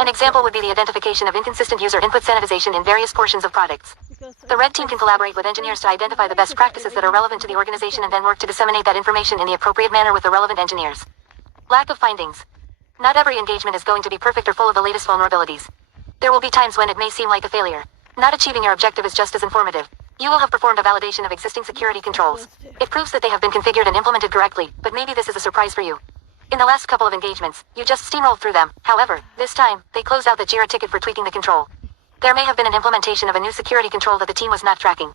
An example would be the identification of inconsistent user input sanitization in various portions of products. The Red Team can collaborate with engineers to identify the best practices that are relevant to the organization and then work to disseminate that information in the appropriate manner with the relevant engineers. Lack of findings. Not every engagement is going to be perfect or full of the latest vulnerabilities. There will be times when it may seem like a failure. Not achieving your objective is just as informative. You will have performed a validation of existing security controls. It proves that they have been configured and implemented correctly, but maybe this is a surprise for you. In the last couple of engagements, you just steamrolled through them. However, this time, they closed out the JIRA ticket for tweaking the control. There may have been an implementation of a new security control that the team was not tracking.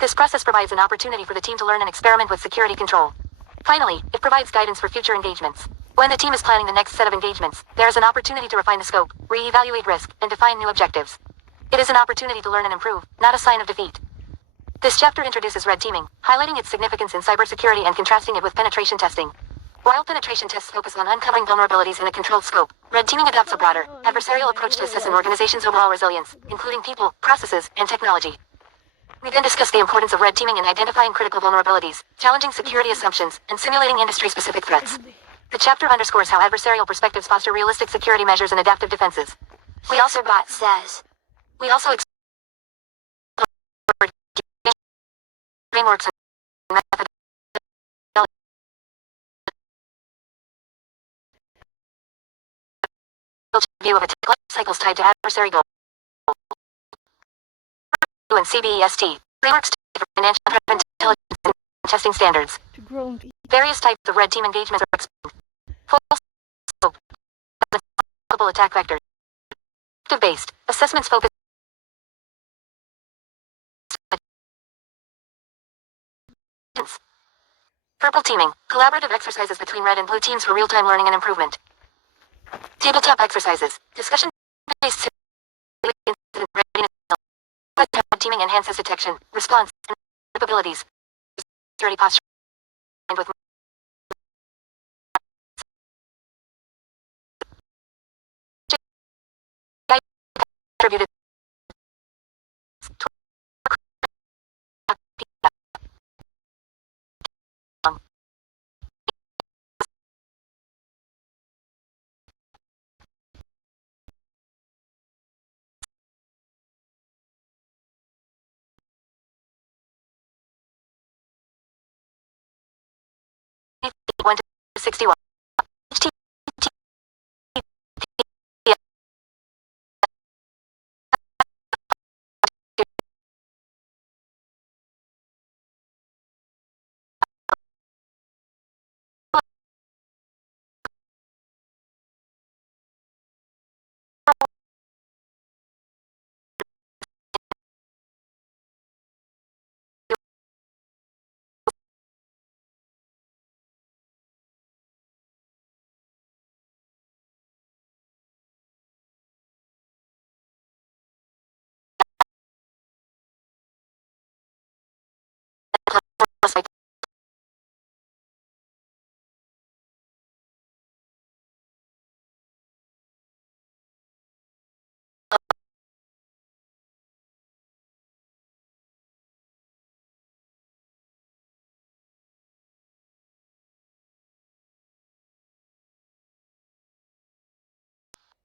This process provides an opportunity for the team to learn and experiment with security control. Finally, it provides guidance for future engagements. When the team is planning the next set of engagements, there is an opportunity to refine the scope, re-evaluate risk, and define new objectives. It is an opportunity to learn and improve, not a sign of defeat. This chapter introduces red teaming, highlighting its significance in cybersecurity and contrasting it with penetration testing. While penetration tests focus on uncovering vulnerabilities in a controlled scope, red teaming adopts a broader, adversarial approach to assess an organization's overall resilience, including people, processes, and technology. We then discuss the importance of red teaming in identifying critical vulnerabilities, challenging security assumptions, and simulating industry-specific threats. The chapter underscores how adversarial perspectives foster realistic security measures and adaptive defenses. We also explore frameworks and methodologies view of attack life cycles tied to adversary goals. And CBEST frameworks for financial threat intelligence and testing standards. Various types of red team engagements are explained. Full scope, multiple attack vectors. Active-based assessments focus. Purple teaming, collaborative exercises between red and blue teams for real-time learning and improvement. Tabletop exercises, discussion-based incident readiness. Red teaming enhances detection, response, and capabilities. Security posture with contributed 61.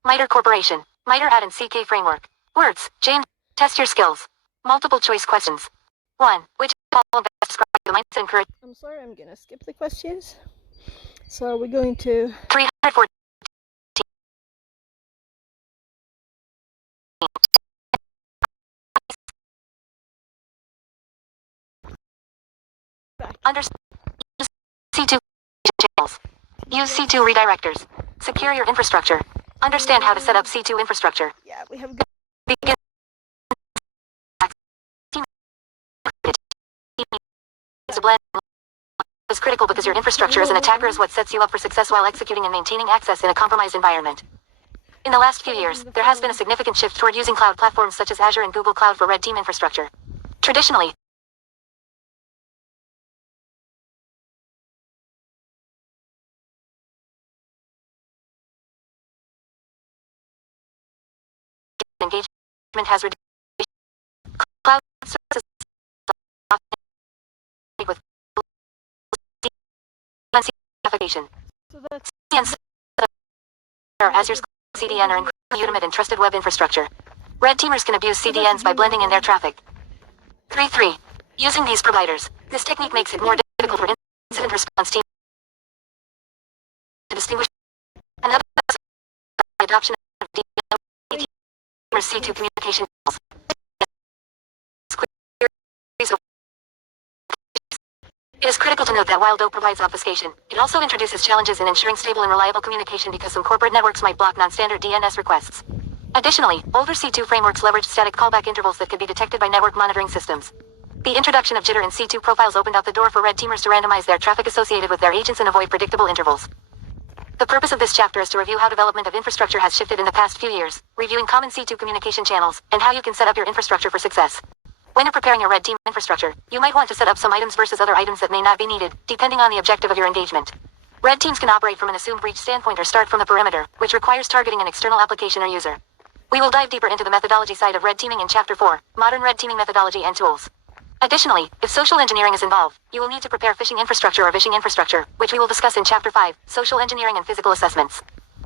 MITRE Corporation. MITRE Add and CK Framework. Words. James. Test your skills. Multiple choice questions. 1. Which of all best describe the mindset and courage? I'm sorry, I'm gonna skip the questions. So we're going to 314. Understand C2 channels. Use C2 redirectors. Secure your infrastructure. Understand how to set up C2 infrastructure. yeah, we have Begin. Blend is critical because your infrastructure as an attacker is what sets you up for success while executing and maintaining access in a compromised environment. In the last few years, there has been a significant shift toward using cloud platforms such as Azure and Google Cloud for red team infrastructure. Traditionally, engagement has reduced cloud services with application. so that's Azure's CDN are legitimate and trusted web infrastructure. Red teamers can abuse CDNs by blending in their traffic. 3.3. Using these providers. This technique makes it more difficult for incident response teams to distinguish another adoption of C2 communication channels. It is critical to note that while DoE provides obfuscation, it also introduces challenges in ensuring stable and reliable communication because some corporate networks might block non-standard DNS requests. Additionally, older C2 frameworks leveraged static callback intervals that could be detected by network monitoring systems. The introduction of jitter in C2 profiles opened out the door for red teamers to randomize their traffic associated with their agents and avoid predictable intervals. The purpose of this chapter is to review how development of infrastructure has shifted in the past few years, reviewing common C2 communication channels, and how you can set up your infrastructure for success. When you're preparing your red team infrastructure, you might want to set up some items versus other items that may not be needed, depending on the objective of your engagement. Red teams can operate from an assumed breach standpoint or start from the perimeter, which requires targeting an external application or user. We will dive deeper into the methodology side of red teaming in Chapter 4, Modern Red Teaming Methodology and Tools. Additionally, if social engineering is involved, you will need to prepare phishing infrastructure or vishing infrastructure, which we will discuss in Chapter 5, Social Engineering and Physical Assessments.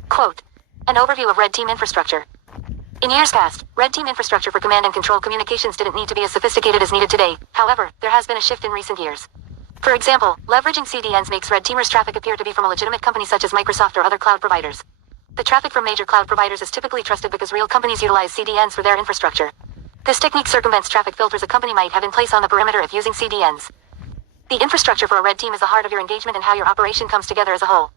Quote, an overview of red team infrastructure. In years past, red team infrastructure for command and control communications didn't need to be as sophisticated as needed today. However, there has been a shift in recent years. For example, leveraging CDNs makes red teamers' traffic appear to be from a legitimate company such as Microsoft or other cloud providers. The traffic from major cloud providers is typically trusted because real companies utilize CDNs for their infrastructure. This technique circumvents traffic filters a company might have in place on the perimeter if using CDNs. The infrastructure for a red team is the heart of your engagement and how your operation comes together as a whole.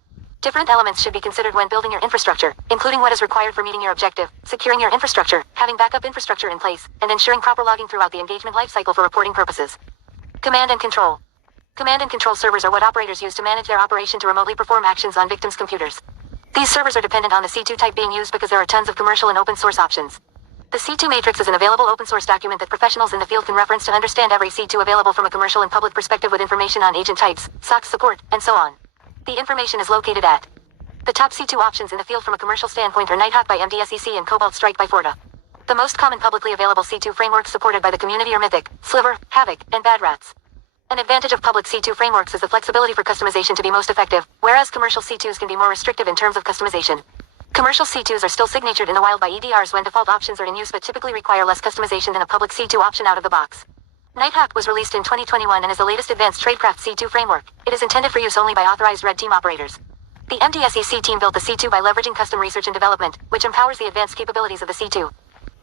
Different elements should be considered when building your infrastructure, including what is required for meeting your objective, securing your infrastructure, having backup infrastructure in place, and ensuring proper logging throughout the engagement lifecycle for reporting purposes. Command and control. Command and control servers are what operators use to manage their operation to remotely perform actions on victims' computers. These servers are dependent on the C2 type being used because there are tons of commercial and open source options. The C2 matrix is an available open source document that professionals in the field can reference to understand every C2 available from a commercial and public perspective with information on agent types, SOC support, and so on. The information is located at the top C2 options in the field from a commercial standpoint are Nighthawk by MDSEC and Cobalt Strike by Forta. The most common publicly available C2 frameworks supported by the community are Mythic, Sliver, Havoc, and Bad Rats. An advantage of public C2 frameworks is the flexibility for customization to be most effective, whereas commercial C2s can be more restrictive in terms of customization. Commercial C2s are still signatured in the wild by EDRs when default options are in use but typically require less customization than a public C2 option out of the box. Nighthawk was released in 2021 and is the latest advanced tradecraft C2 framework. It is intended for use only by authorized Red Team operators. The MDSEC team built the C2 by leveraging custom research and development, which empowers the advanced capabilities of the C2.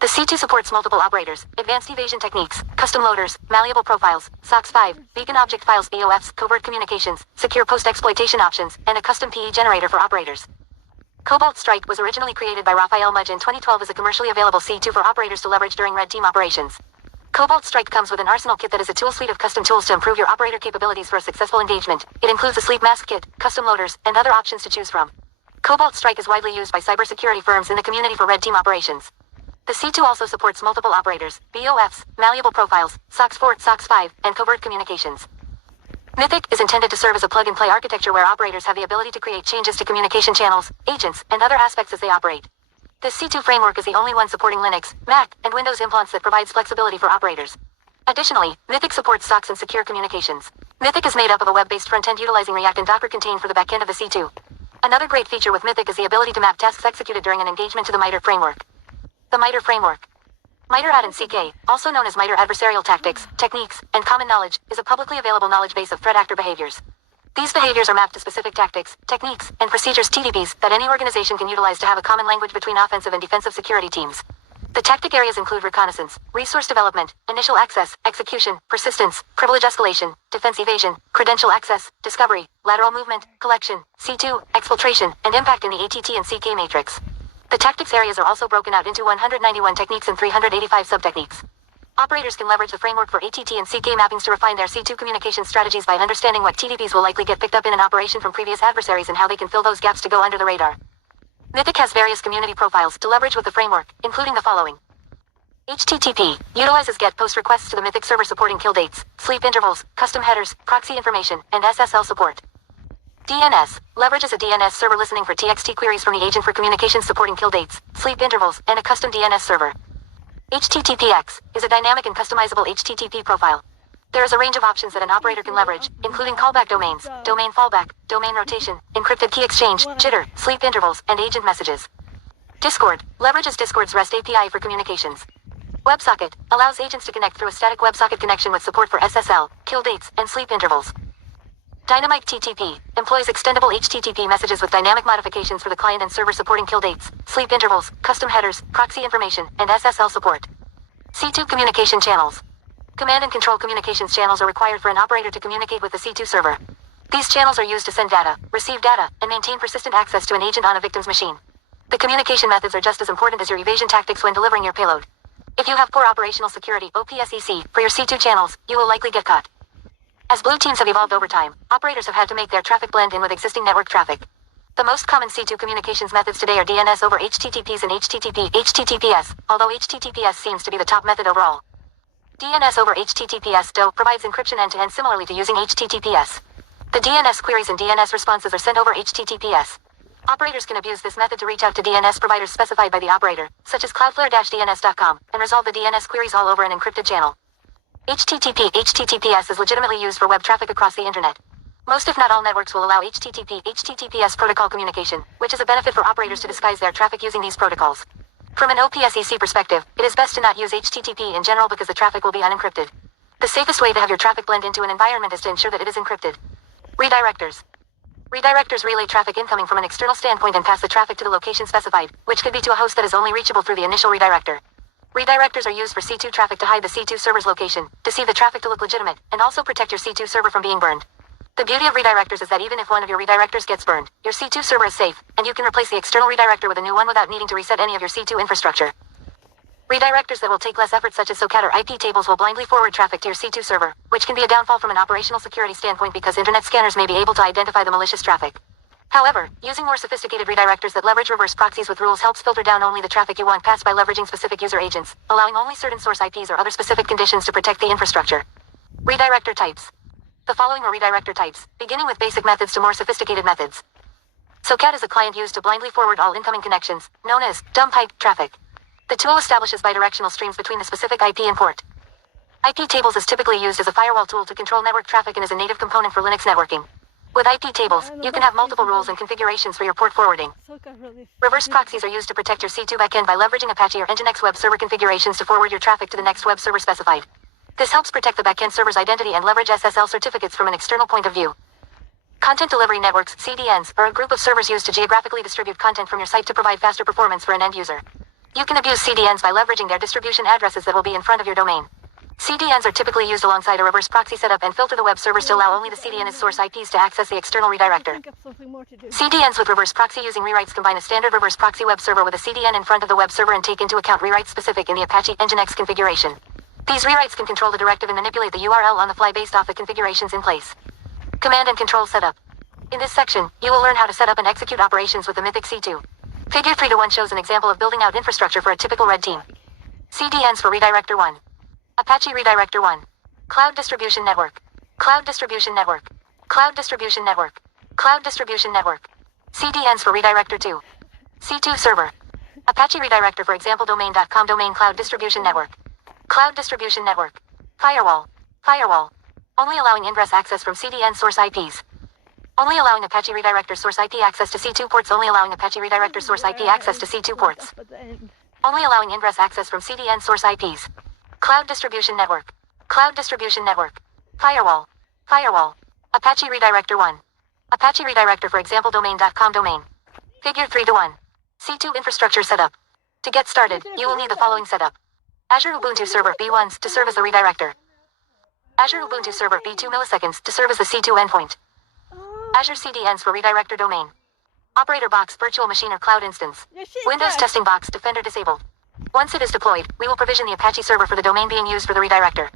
The C2 supports multiple operators, advanced evasion techniques, custom loaders, malleable profiles, SOCKS 5, beacon object files, BOFs, covert communications, secure post-exploitation options, and a custom PE generator for operators. Cobalt Strike was originally created by Raphael Mudge in 2012 as a commercially available C2 for operators to leverage during Red Team operations. Cobalt Strike comes with an arsenal kit that is a tool suite of custom tools to improve your operator capabilities for a successful engagement. It includes a sleep mask kit, custom loaders, and other options to choose from. Cobalt Strike is widely used by cybersecurity firms in the community for Red Team operations. The C2 also supports multiple operators, BOFs, malleable profiles, SOCKS 4, SOCKS 5, and covert communications. Mythic is intended to serve as a plug-and-play architecture where operators have the ability to create changes to communication channels, agents, and other aspects as they operate. This C2 framework is the only one supporting Linux, Mac, and Windows implants that provides flexibility for operators. Additionally, Mythic supports SOCKS and secure communications. Mythic is made up of a web-based front-end utilizing React and Docker contained for the backend of the C2. Another great feature with Mythic is the ability to map tasks executed during an engagement to the MITRE framework. The MITRE framework. MITRE AD and CK, also known as MITRE Adversarial Tactics, Techniques, and Common Knowledge, is a publicly available knowledge base of threat actor behaviors. These behaviors are mapped to specific tactics, techniques, and procedures (TDPs) that any organization can utilize to have a common language between offensive and defensive security teams. The tactic areas include reconnaissance, resource development, initial access, execution, persistence, privilege escalation, defense evasion, credential access, discovery, lateral movement, collection, C2, exfiltration, and impact in the ATT and CK matrix. The tactics areas are also broken out into 191 techniques and 385 sub-techniques. Operators can leverage the framework for ATT and CK mappings to refine their C2 communication strategies by understanding what TDPs will likely get picked up in an operation from previous adversaries and how they can fill those gaps to go under the radar. Mythic has various community profiles to leverage with the framework, including the following. HTTP utilizes GET POST requests to the Mythic server supporting kill dates, sleep intervals, custom headers, proxy information, and SSL support. DNS leverages a DNS server listening for TXT queries from the agent for communications supporting kill dates, sleep intervals, and a custom DNS server. HTTPX is a dynamic and customizable HTTP profile. There is a range of options that an operator can leverage, including callback domains, domain fallback, domain rotation, encrypted key exchange, jitter, sleep intervals, and agent messages. Discord leverages Discord's REST API for communications. WebSocket allows agents to connect through a static WebSocket connection with support for SSL, kill dates, and sleep intervals. Dynamite TTP employs extendable HTTP messages with dynamic modifications for the client and server supporting kill dates, sleep intervals, custom headers, proxy information, and SSL support. C2 communication channels. Command and control communications channels are required for an operator to communicate with the C2 server. These channels are used to send data, receive data, and maintain persistent access to an agent on a victim's machine. The communication methods are just as important as your evasion tactics when delivering your payload. If you have poor operational security (OPSEC) for your C2 channels, you will likely get caught. As blue teams have evolved over time, operators have had to make their traffic blend in with existing network traffic. The most common C2 communications methods today are DNS over HTTPs and HTTPS, although HTTPS seems to be the top method overall. DNS over HTTPS (DO) provides encryption end-to-end similarly to using HTTPS. The DNS queries and DNS responses are sent over HTTPS. Operators can abuse this method to reach out to DNS providers specified by the operator, such as Cloudflare-DNS.com, and resolve the DNS queries all over an encrypted channel. HTTPS is legitimately used for web traffic across the internet. Most if not all networks will allow HTTPS protocol communication, which is a benefit for operators to disguise their traffic using these protocols. From an OPSEC perspective, it is best to not use HTTP in general because the traffic will be unencrypted. The safest way to have your traffic blend into an environment is to ensure that it is encrypted. Redirectors. Redirectors relay traffic incoming from an external standpoint and pass the traffic to the location specified, which could be to a host that is only reachable through the initial redirector. Redirectors are used for C2 traffic to hide the C2 server's location, deceive the traffic to look legitimate, and also protect your C2 server from being burned. The beauty of redirectors is that even if one of your redirectors gets burned, your C2 server is safe, and you can replace the external redirector with a new one without needing to reset any of your C2 infrastructure. Redirectors that will take less effort such as SOCAT or IP tables will blindly forward traffic to your C2 server, which can be a downfall from an operational security standpoint because internet scanners may be able to identify the malicious traffic. However, using more sophisticated redirectors that leverage reverse proxies with rules helps filter down only the traffic you want passed by leveraging specific user agents, allowing only certain source IPs or other specific conditions to protect the infrastructure. Redirector types. The following are redirector types, beginning with basic methods to more sophisticated methods. SOCAT is a client used to blindly forward all incoming connections, known as dumb pipe traffic. The tool establishes bidirectional streams between the specific IP and port. IP tables is typically used as a firewall tool to control network traffic and is a native component for Linux networking. With IP tables, you can have multiple rules and configurations for your port forwarding. Reverse proxies are used to protect your C2 backend by leveraging Apache or Nginx web server configurations to forward your traffic to the next web server specified. This helps protect the backend server's identity and leverage SSL certificates from an external point of view. Content Delivery Networks, CDNs, are a group of servers used to geographically distribute content from your site to provide faster performance for an end user. You can abuse CDNs by leveraging their distribution addresses that will be in front of your domain. CDNs are typically used alongside a reverse proxy setup and filter the web servers to allow only the CDN's source IPs to access the external redirector. CDNs with reverse proxy using rewrites combine a standard reverse proxy web server with a CDN in front of the web server and take into account rewrites specific in the Apache Nginx configuration. These rewrites can control the directive and manipulate the URL on the fly based off the configurations in place. Command and control setup. In this section, you will learn how to set up and execute operations with the Mythic C2. Figure 3:1 shows an example of building out infrastructure for a typical red team. CDNs for Redirector 1. Apache Redirector 1. Cloud Distribution Network. Cloud Distribution Network. Cloud Distribution Network. Cloud Distribution Network. CDNs for Redirector 2. C2 Server. Apache Redirector for example domain.com Domain Cloud Distribution Network. Cloud Distribution Network. Firewall. Firewall. Only allowing ingress access from CDN source IPs. Only allowing Apache Redirector source IP access to C2 ports. Only allowing Apache Redirector source IP access to C2 ports. Only allowing ingress access from CDN source IPs. Cloud Distribution Network. Cloud Distribution Network. Firewall. Firewall. Apache Redirector 1. Apache Redirector for example domain.com Domain. Figure 3:1. C2 infrastructure setup. To get started, you will need the following setup. Azure Ubuntu Server B1s to serve as the redirector. Azure Ubuntu Server B2 milliseconds to serve as the C2 endpoint. Azure CDNs for redirector domain. Operator box virtual machine or cloud instance. Windows testing box Defender disabled. Once it is deployed, we will provision the Apache server for the domain being used for the redirector.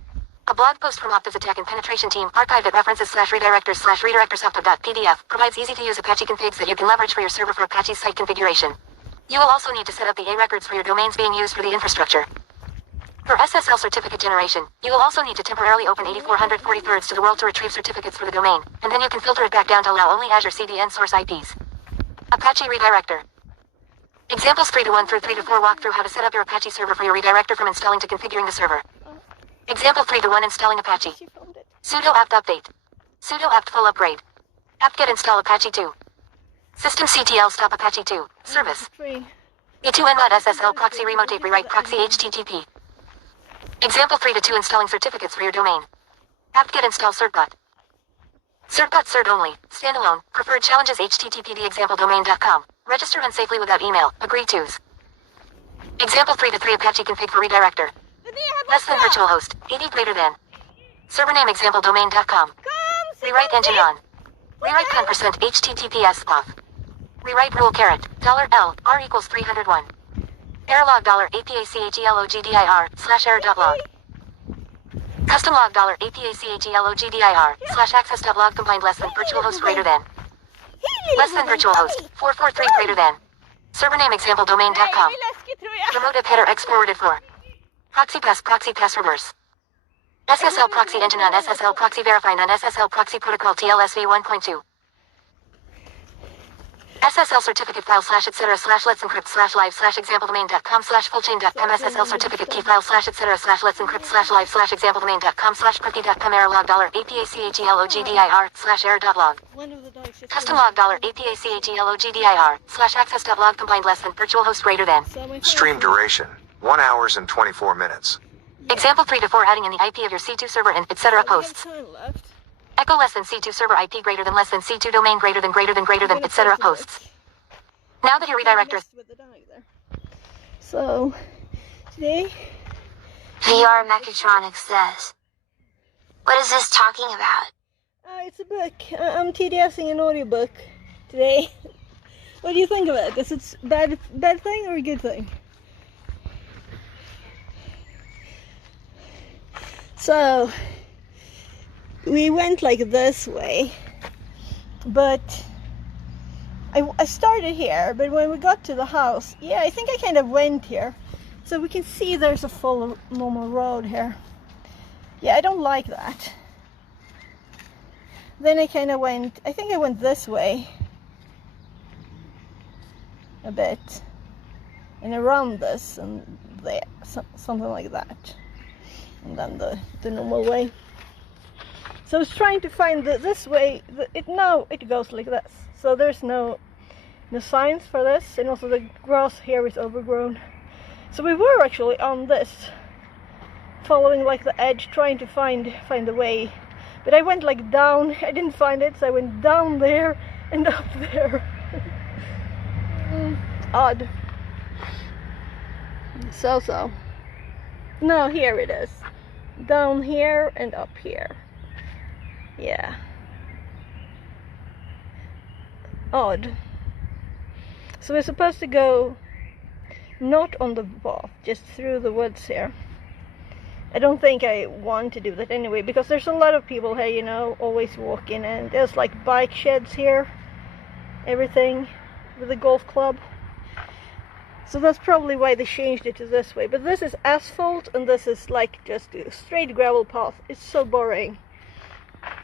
A blog post from Okta's attack and penetration team archived at references /redirectors/redirectorsokta.pdf provides easy to use Apache configs that you can leverage for your server for Apache's site configuration. You will also need to set up the A records for your domains being used for the infrastructure. For SSL certificate generation, you will also need to temporarily open 8443 to the world to retrieve certificates for the domain, and then you can filter it back down to allow only Azure CDN source IPs. Apache Redirector. Examples 3:1 through 3:4 walk through how to set up your Apache server for your redirector from installing to configuring the server. Example 3:1 Installing Apache. Sudo apt update. Sudo apt full upgrade. apt-get install Apache 2. systemctl stop Apache 2. Service. e2n.ssl proxy remote rewrite proxy HTTP. Example 3:2 Installing certificates for your domain. apt-get install certbot. Certbot cert only, standalone, preferred challenges httpd example domain.com. Register unsafely without email, agree tos. Example 3:3 Apache config for redirector. Less than virtual host, 80 greater than. Server name example domain.com. Rewrite engine on. Rewrite %% https off. Rewrite rule $$L R equals 301. Error log $APACHELOGDIR/error.log. Custom log $APACHELOGDIR/access.log combined less than virtual host greater than. Less than virtual host 443 greater than. Server name example domain.com. Remote app header X forwarded for. Proxy pass reverse. SSL proxy engine on SSL proxy verifying on SSL proxy protocol TLSV 1.2. SSL certificate file /etc /let's encrypt /live /example domain.com /fullchain.com SSL certificate key file /etc /let's encrypt /live /example domain.com /crypty.com error log $APACHELOGDIR/error.log. Custom log $APACHELOGDIR/access.log combined less than virtual host greater than. Stream duration 1 hour and 24 minutes. Example 3:4 adding in the IP of your C2 server and etc. posts. Echo less than C2 server IP greater than less than C2 domain greater than etc. posts. Now that your redirector. So today VR Mechatronics says, what is this talking about? it's a book. I'm TDSing an audiobook today. What do you think of it? Is it a bad thing or a good thing? So we went like this way, but I started here, but when we got to the house, yeah, I think I kind of went here. So we can see there's a full normal road here. Yeah, I don't like that. Then I kind of went, I think I went this way a bit, and around this and there, something like that. And then the normal way. So I was trying to find this way. Now it goes like this. So there's no signs for this, and also the grass here is overgrown. So we were actually on this following like the edge, trying to find the way. But I went like down, I didn't find it, so I went down there and up there. Odd. So. No, here it is. Down here and up here. Yeah. Odd. So we're supposed to go not on the path, just through the woods here. I don't think I want to do that anyway, because there's a lot of people here, you know, always walking, and there's like bike sheds here, everything, with a golf club. So that's probably why they changed it to this way. But this is asphalt, and this is like just a straight gravel path. It's so boring.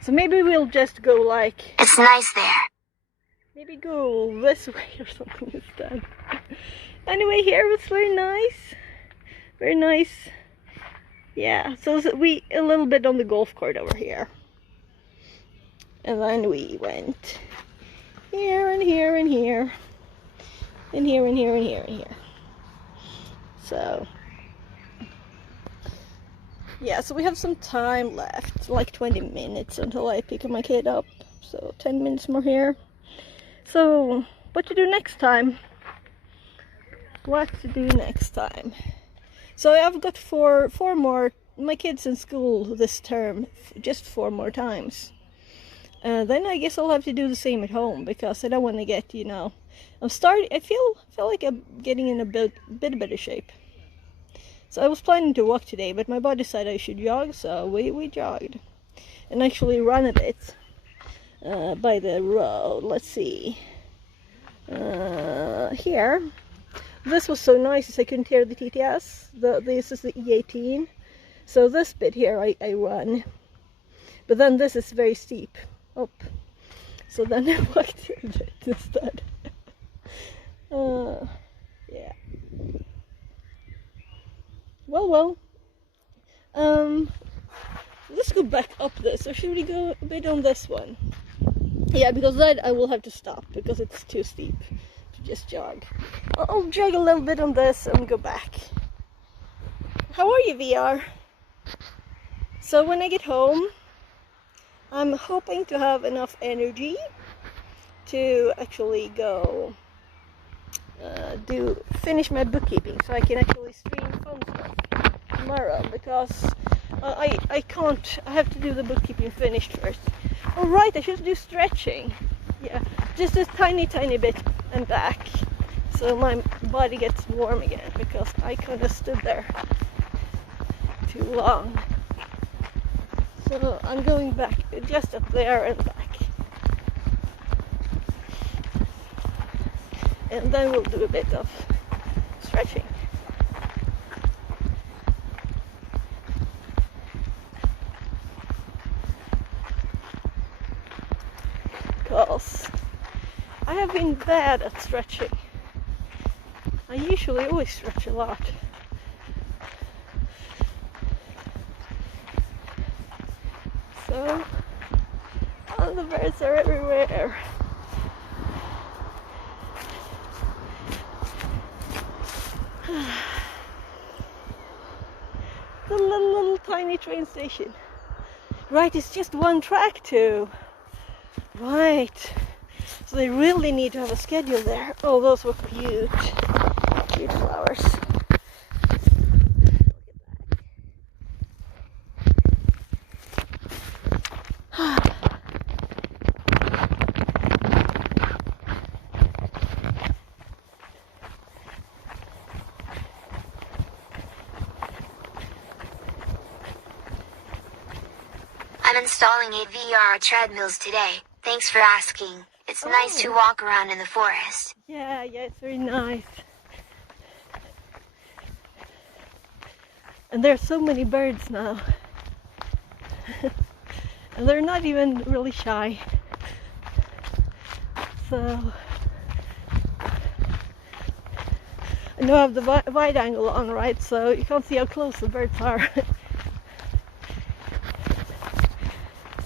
So maybe we'll just go like... It's nice there. Maybe go this way or something instead. Anyway, here was very nice. Very nice. Yeah, so we a little bit on the golf court over here. And then we went here and here and here. And here and here and here and here. So yeah, so we have some time left, like 20 minutes until I pick my kid up. So 10 minutes more here. So what to do next time? What to do next time? So I've got four more, my kids in school this term, just 4 more times. Then I guess I'll have to do the same at home, because I don't want to get, you know, I feel like I'm getting in a bit better shape. So I was planning to walk today, but my body said I should jog, so we jogged. And actually run a bit by the road. Let's see. Here. This was so nice as I couldn't hear the TTS. This is the E18. So this bit here I run. But then this is very steep up. So then I walked a bit instead. Yeah. Well. Let's go back up this. Or should we go a bit on this one? Yeah, because that I will have to stop because it's too steep to just jog. I'll jog a little bit on this and go back. How are you, VR? So when I get home, I'm hoping to have enough energy to actually go finish my bookkeeping, so I can actually stream phone stuff tomorrow, because I can't. I have to do the bookkeeping finished first. Oh right, I should do stretching. Yeah, just a tiny bit and back, so my body gets warm again, because I kind of stood there too long. So I'm going back, just up there and back. And then we'll do a bit of stretching. Because I have been bad at stretching. I usually always stretch a lot. So, oh, the birds are everywhere. The little tiny train station. Right, it's just one track too. Right. So they really need to have a schedule there. Oh, those were cute. Cute flowers. I'm installing 8 VR treadmills today. Thanks for asking. It's nice to walk around in the forest. Yeah, it's very nice. And there's so many birds now. And they're not even really shy. So I know I have the wide angle on, right? So you can't see how close the birds are.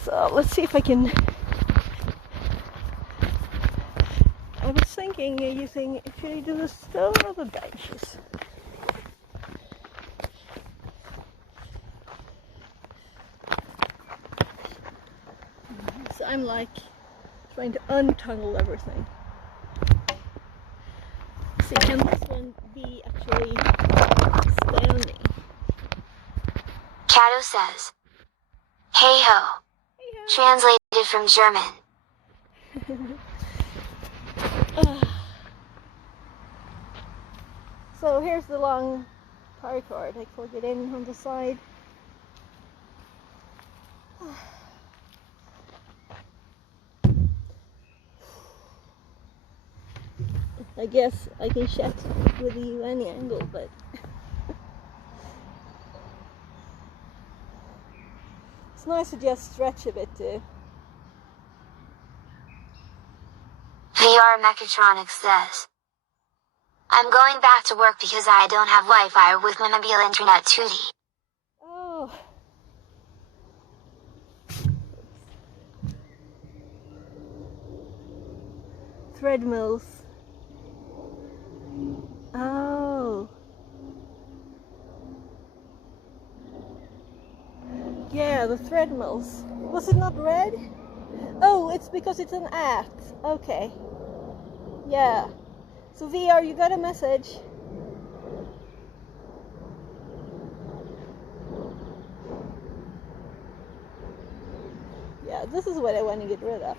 So let's see if I can. I was thinking using, should I do the stone or the benches? I'm like trying to untangle everything. See, can this one be actually standing? Kato says, "Hey ho." Translated from German. So here's the long paracord. I plug it in on the side. I guess I can chat with you any angle, but it's nice to just stretch a bit too. VR Mechatronics says, "I'm going back to work because I don't have Wi-Fi with my mobile internet 2D. Oh. Threadmills. Oh. Yeah, the threadmills. Was it not red? Oh, it's because it's an at. Okay. Yeah. So VR, you got a message. Yeah, this is what I want to get rid of.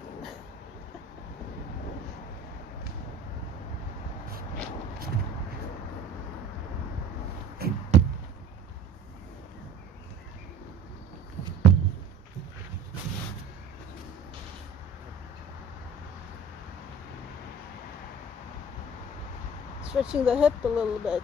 Stretching the hip a little bit.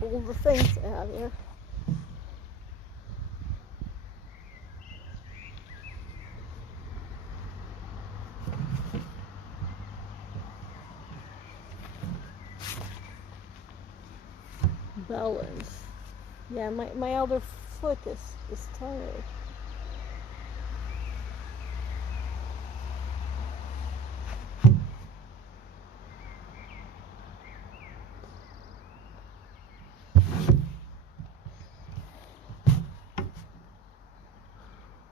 All the things I have here. Balance. Yeah, my other foot is tired.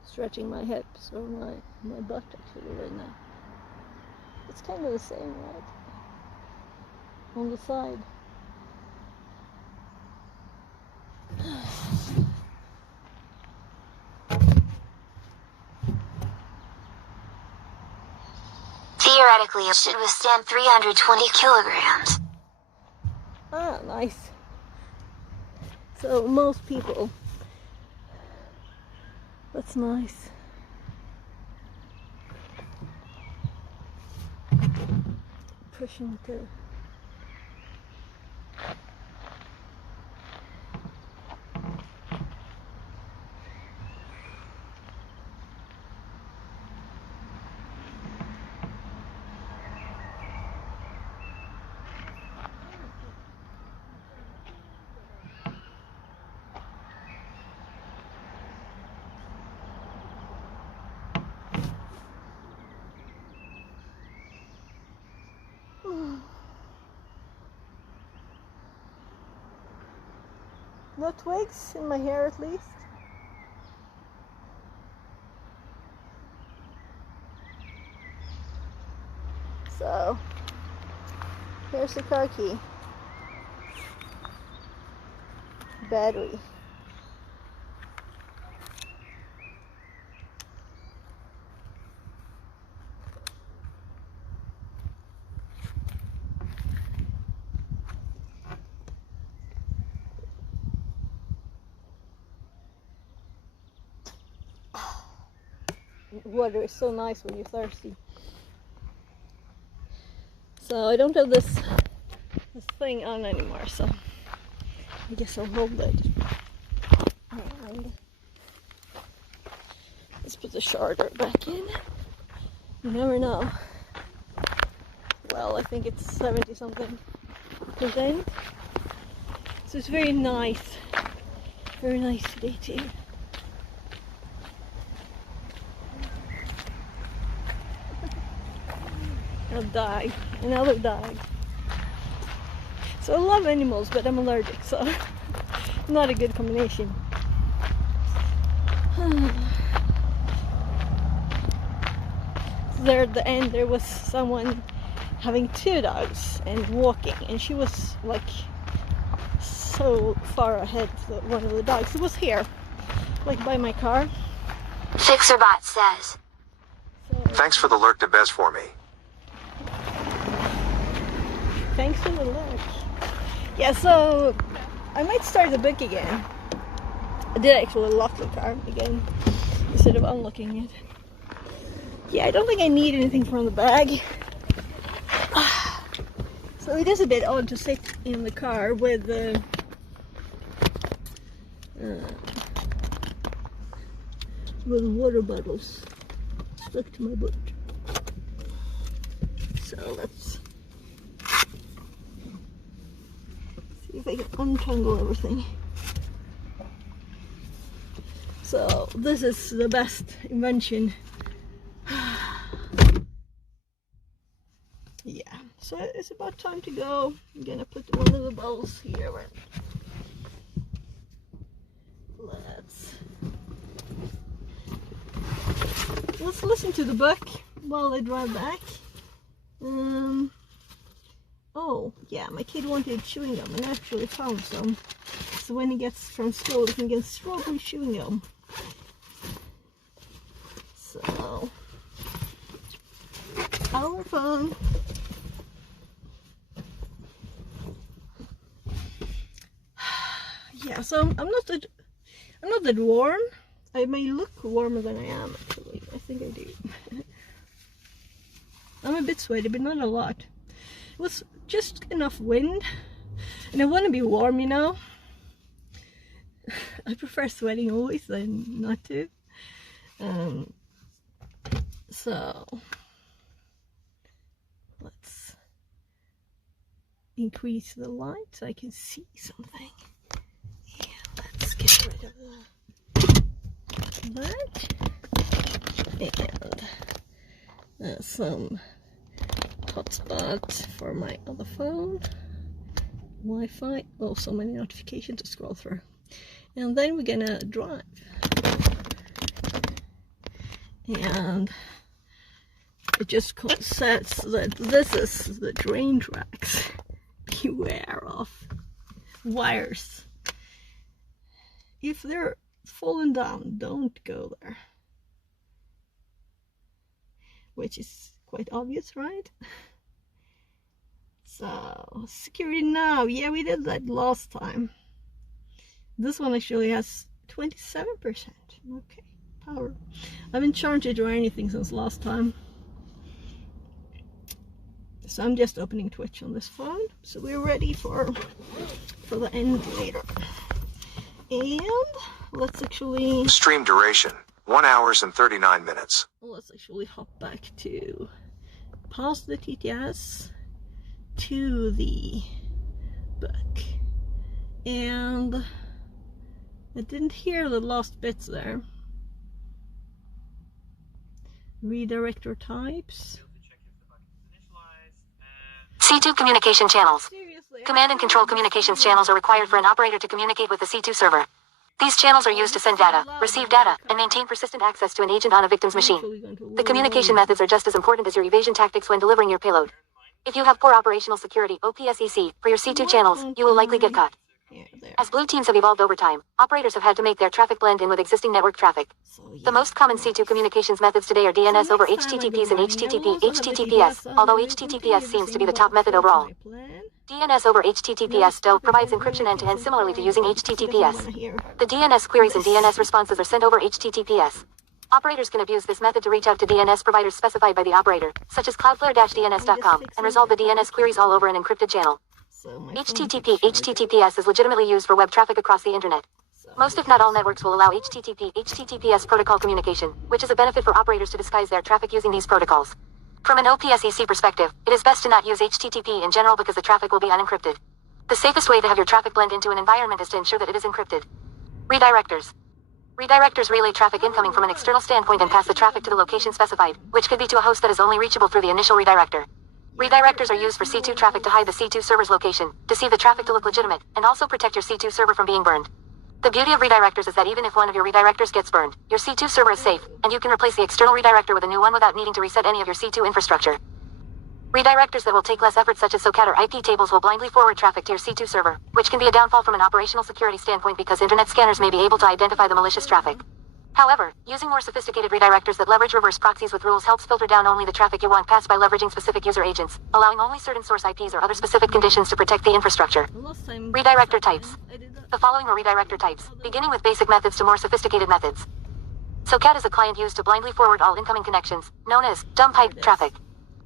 Stretching my hips or my butt actually right now. It's kind of the same, right? On the side. Theoretically, it should withstand 320 kilograms. Ah, nice. So most people. That's nice. Pushing through. No twigs in my hair at least. So, here's the car key. Battery. Water is so nice when you're thirsty. So I don't have this thing on anymore, so I guess I'll hold it. And let's put the charger back in. You never know. Well, I think it's 70 something. present. So it's very nice today too. A dog, another dog. So I love animals, but I'm allergic, so not a good combination. There at the end there was someone having two dogs and walking, and she was like so far ahead that one of the dogs. It was here, like by my car. FixerBot says. So, Thanks for the lurk to Bez for me. thanks for the look. Yeah, so I might start the book again. I did actually lock the car again instead of unlocking it. Yeah, I don't think I need anything from the bag. So it is a bit odd to sit in the car with water bottles stuck to my boot. So let's see if I can untangle everything. So this is the best invention. Yeah, so it's about time to go. I'm gonna put one of the bowls here. Let's listen to the book while I drive back. Oh yeah, my kid wanted chewing gum and I actually found some. So when he gets from school, he can get strawberry chewing gum. So our fun. Yeah, so I'm not that warm. I may look warmer than I am actually. I think I do. I'm a bit sweaty, but not a lot. It was just enough wind, and I want to be warm, you know. I prefer sweating always than not to. So let's increase the light so I can see something. Yeah, let's get rid of that. And some hotspot for my other phone. Wi-Fi. Oh, so many notifications to scroll through. And then we're gonna drive. And it just says that this is the train tracks. Beware of wires. If they're falling down, don't go there. Which is quite obvious, right? So, security now. Yeah, we did that last time. This one actually has 27%. Okay, power. I haven't charged it or anything since last time. So I'm just opening Twitch on this phone. So we're ready for the end later. And let's actually... Stream duration, 1 hour and 39 minutes. Let's actually hop back to past the TTS to the book. And I didn't hear the last bits there. Redirector types. C2 communication channels. Seriously, Command and control communications channels are required for an operator to communicate with the C2 server. These channels are used to send data, receive data, and maintain persistent access to an agent on a victim's machine. The communication methods are just as important as your evasion tactics when delivering your payload. If you have poor operational security (OPSEC) for your C2 channels, you will likely get caught. As blue teams have evolved over time, operators have had to make their traffic blend in with existing network traffic. The most common C2 communications methods today are DNS over HTTPs and HTTPS, although HTTPS seems to be the top method overall. DNS over HTTPS still provides encryption end-to-end similarly to using HTTPS. The DNS queries and DNS responses are sent over HTTPS. Operators can abuse this method to reach out to DNS providers specified by the operator, such as Cloudflare-DNS.com, and resolve the DNS queries all over an encrypted channel. HTTPS is legitimately used for web traffic across the internet. Most if not all networks will allow HTTPS protocol communication, which is a benefit for operators to disguise their traffic using these protocols. From an OPSEC perspective, it is best to not use HTTP in general because the traffic will be unencrypted. The safest way to have your traffic blend into an environment is to ensure that it is encrypted. Redirectors. Redirectors relay traffic incoming from an external standpoint and pass the traffic to the location specified, which could be to a host that is only reachable through the initial redirector. Redirectors are used for C2 traffic to hide the C2 server's location, deceive the traffic to look legitimate, and also protect your C2 server from being burned. The beauty of redirectors is that even if one of your redirectors gets burned, your C2 server is safe, and you can replace the external redirector with a new one without needing to reset any of your C2 infrastructure. Redirectors that will take less effort such as SOCAT or IP tables will blindly forward traffic to your C2 server, which can be a downfall from an operational security standpoint because internet scanners may be able to identify the malicious traffic. However, using more sophisticated redirectors that leverage reverse proxies with rules helps filter down only the traffic you want passed by leveraging specific user agents, allowing only certain source IPs or other specific conditions to protect the infrastructure. Redirector types. The following are redirector types, beginning with basic methods to more sophisticated methods. SOCAT is a client used to blindly forward all incoming connections, known as dumb pipe traffic.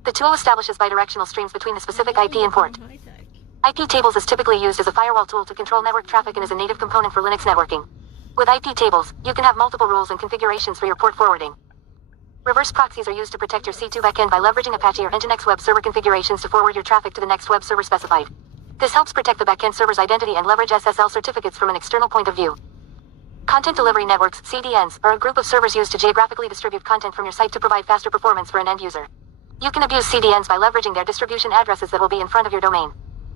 The tool establishes bidirectional streams between the specific IP and port. IP tables is typically used as a firewall tool to control network traffic and is a native component for Linux networking. With IP tables, you can have multiple rules and configurations for your port forwarding. Reverse proxies are used to protect your C2 backend by leveraging Apache or Nginx web server configurations to forward your traffic to the next web server specified. This helps protect the backend server's identity and leverage SSL certificates from an external point of view. Content Delivery Networks, CDNs, are a group of servers used to geographically distribute content from your site to provide faster performance for an end user. You can abuse CDNs by leveraging their distribution addresses that will be in front of your domain.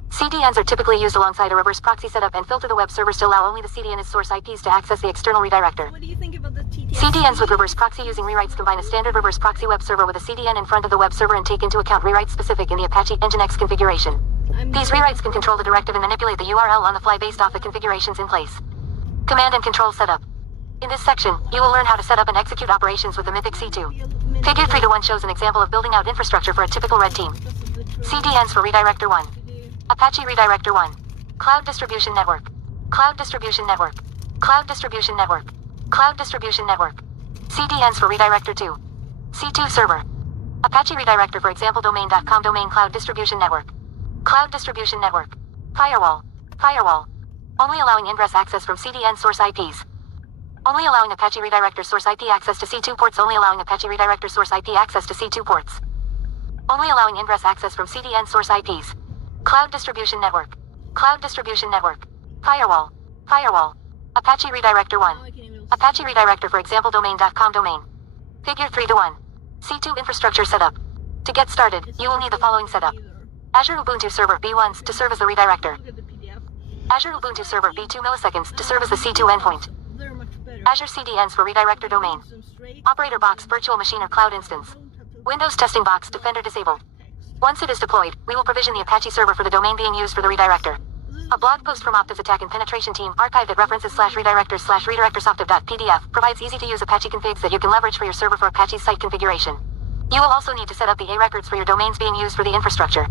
CDNs are typically used alongside a reverse proxy setup and filter the web servers to allow only the CDN's source IPs to access the external redirector. What do you think about the TTS? CDNs with reverse proxy using rewrites combine a standard reverse proxy web server with a CDN in front of the web server and take into account rewrites specific in the Apache Nginx configuration. These rewrites can control the directive and manipulate the URL on the fly based off the configurations in place. Command and control setup. In this section, you will learn how to set up and execute operations with the Mythic C2. Figure 3:1 shows an example of building out infrastructure for a typical red team. CDNs for Redirector 1. Apache Redirector 1. Cloud Distribution Network. Cloud Distribution Network. Cloud Distribution Network. Cloud Distribution Network. CDNs for Redirector 2. C2 Server. Apache Redirector for example domain.com Domain Cloud Distribution Network. Cloud Distribution Network. Firewall. Firewall. Only allowing ingress access from CDN source IPs. Only allowing Apache Redirector source IP access to C2 ports. Only allowing Apache Redirector source IP access to C2 ports. Only allowing ingress access from CDN source IPs. Cloud Distribution Network. Cloud Distribution Network. Firewall. Firewall. Apache Redirector 1. Apache Redirector for example domain.com Domain. Figure 3:1. C2 infrastructure setup. To get started, you will need the following setup. Azure Ubuntu Server B1 to serve as the redirector. Azure Ubuntu Server B2 milliseconds to serve as the C2 endpoint. Azure CDNs for redirector domain. Operator box virtual machine or cloud instance. Windows testing box Defender disabled. Once it is deployed, we will provision the Apache server for the domain being used for the redirector. A blog post from Optiv's attack and penetration team archived at references/redirectors/redirectorsoptiv.pdf provides easy-to-use Apache configs that you can leverage for your server for Apache's site configuration. You will also need to set up the A records for your domains being used for the infrastructure.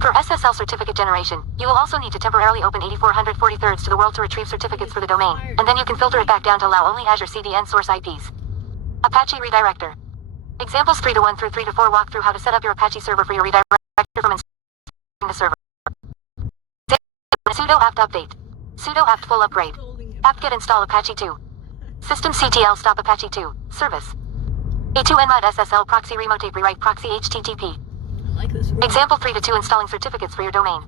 For SSL certificate generation, you will also need to temporarily open 8443 to the world to retrieve certificates for the domain, and then you can filter it back down to allow only Azure CDN source IPs. Apache Redirector. Examples 3:1 through 3:4 walk through how to set up your Apache server for your redirector from installing the server. Sudo apt update. Sudo apt full upgrade. apt-get install Apache 2. systemctl stop Apache 2. Service. A2nmod SSL proxy remotape rewrite proxy HTTP. Example 3:2 installing certificates for your domain.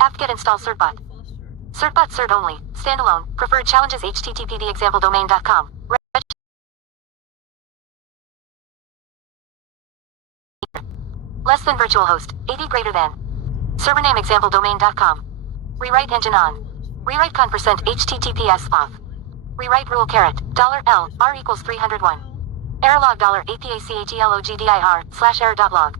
apt-get install certbot. Certbot cert only, standalone, preferred challenges HTTP the example domain.com. Less than virtual host, 80 greater than. Server name example domain.com. Rewrite engine on. Rewrite con% HTTPS off. Rewrite rule caret, $L, R equals 301. Error log $APACHELOGDIR/error.log.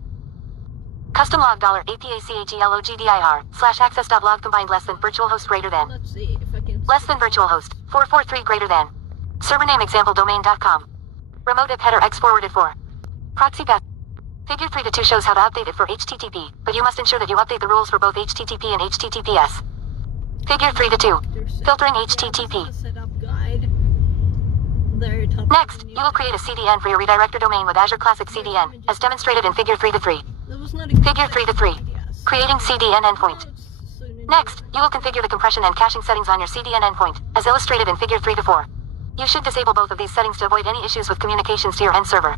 Custom log $APACHELOGDIR/access.log combined less than virtual host greater than. Let's see if I can. Less than virtual host, 443 greater than. Server name example domain.com. Remote IP header X forwarded for. Proxy path. Figure 3:2 shows how to update it for HTTP, but you must ensure that you update the rules for both HTTP and HTTPS. Figure 3:2. Filtering HTTP. Next, you will create a CDN for your redirector domain with Azure Classic CDN, as demonstrated in Figure 3:3. Figure 3:3. Creating CDN endpoint. Next, you will configure the compression and caching settings on your CDN endpoint, as illustrated in Figure 3:4. You should disable both of these settings to avoid any issues with communications to your end server.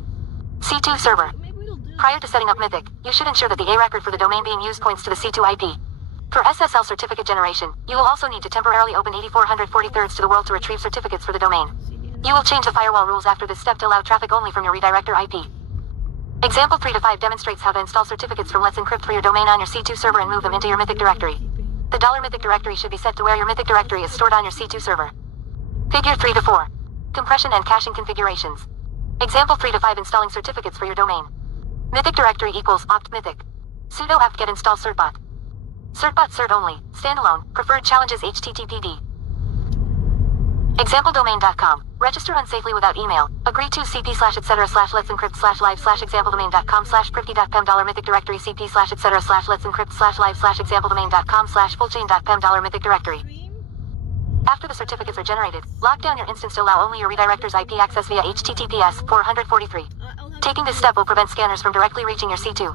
C2 server. Prior to setting up Mythic, you should ensure that the A record for the domain being used points to the C2 IP. For SSL certificate generation, you will also need to temporarily open 8443 to the world to retrieve certificates for the domain. You will change the firewall rules after this step to allow traffic only from your redirector IP. Example 3 to 5 demonstrates how to install certificates from Let's Encrypt for your domain on your C2 server and move them into your Mythic directory. The $Mythic directory should be set to where your Mythic directory is stored on your C2 server. Figure 3 to 4. Compression and caching configurations. Example 3 to 5 installing certificates for your domain. Mythic directory equals opt mythic. Sudo apt-get install certbot. Certbot cert only, standalone, preferred challenges HTTPD. ExampleDomain.com. Register unsafely without email. Agree to cp/etc/let'sencrypt/live/exampledomain.com/privity.pem $Mythic directory cp/etc/let'sencrypt/live/exampledomain.com/fullchain.pem $Mythic directory. After the certificates are generated, lock down your instance to allow only your redirector's IP access via HTTPS 443. Taking this step will prevent scanners from directly reaching your C2.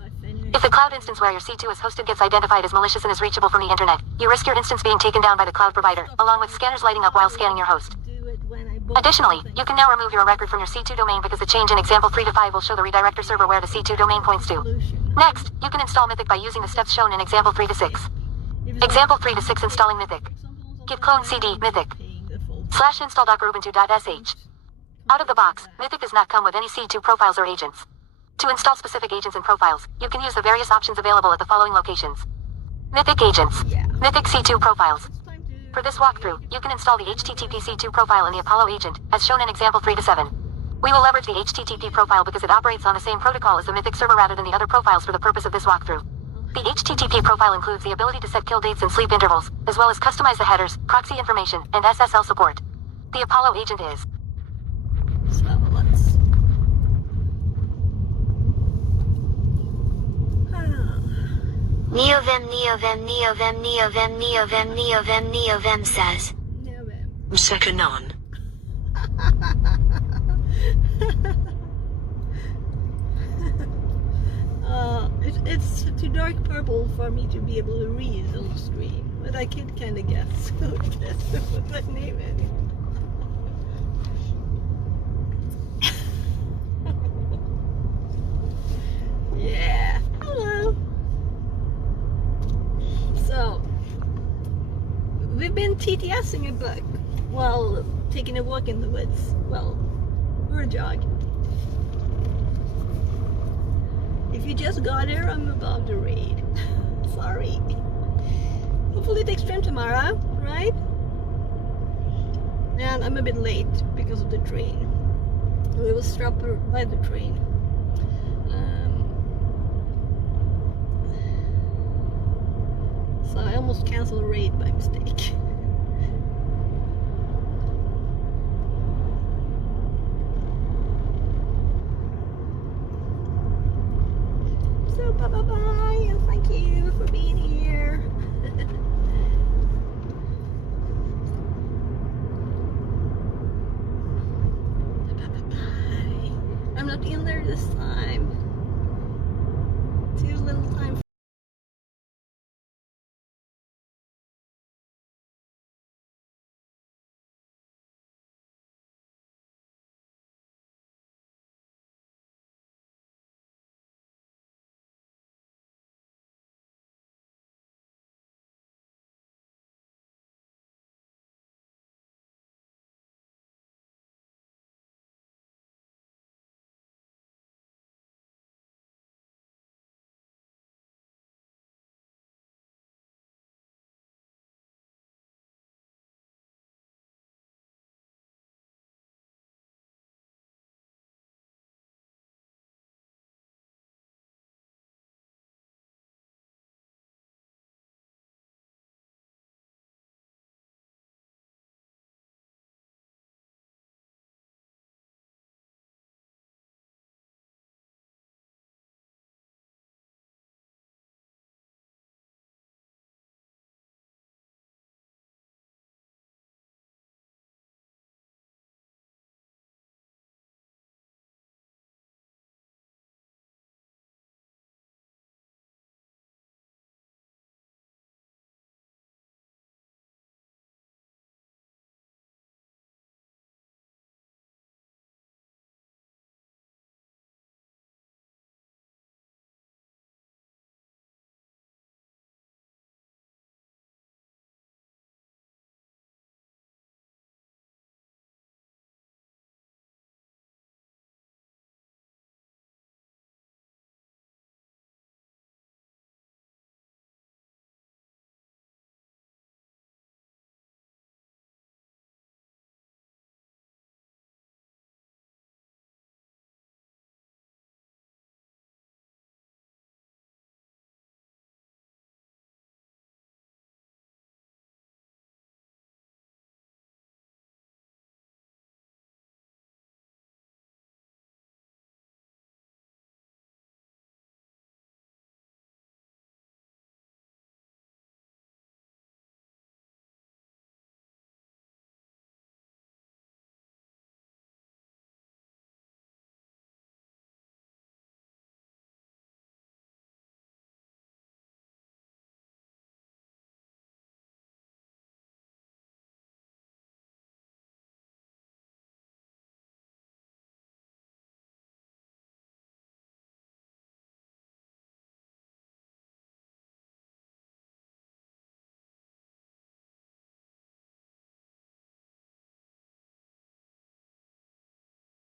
If the cloud instance where your C2 is hosted gets identified as malicious and is reachable from the internet, you risk your instance being taken down by the cloud provider, along with scanners lighting up while scanning your host. Additionally, you can now remove your record from your C2 domain because the change in example 3 to 5 will show the redirector server where the C2 domain points to. Next, you can install Mythic by using the steps shown in example 3 to 6. Example 3 to 6 installing Mythic. Git clone cd mythic /install dockerubuntu.sh. Out of the box, Mythic does not come with any C2 profiles or agents. To install specific agents and profiles, you can use the various options available at the following locations. Mythic agents. Mythic C2 profiles. For this walkthrough, you can install the HTTP C2 profile in the Apollo agent, as shown in example 3 to 7. We will leverage the HTTP profile because it operates on the same protocol as the Mythic server rather than the other profiles for the purpose of this walkthrough. The HTTP profile includes the ability to set kill dates and sleep intervals, as well as customize the headers, proxy information, and SSL support. The Apollo agent is. So let's. Neovim says. Second on. It's too dark purple for me to be able to read on the screen, but I can kind of guess what that name is. Yeah. Hello. So, we've been TTSing a book while taking a walk in the woods. Well, or a jog. If you just got here, I'm about to raid. Sorry. Hopefully it takes trim tomorrow, right? And I'm a bit late because of the train. We was stopped by the train. So I almost canceled a raid by mistake. So bye and thank you for being here. Bye. I'm not in there this time.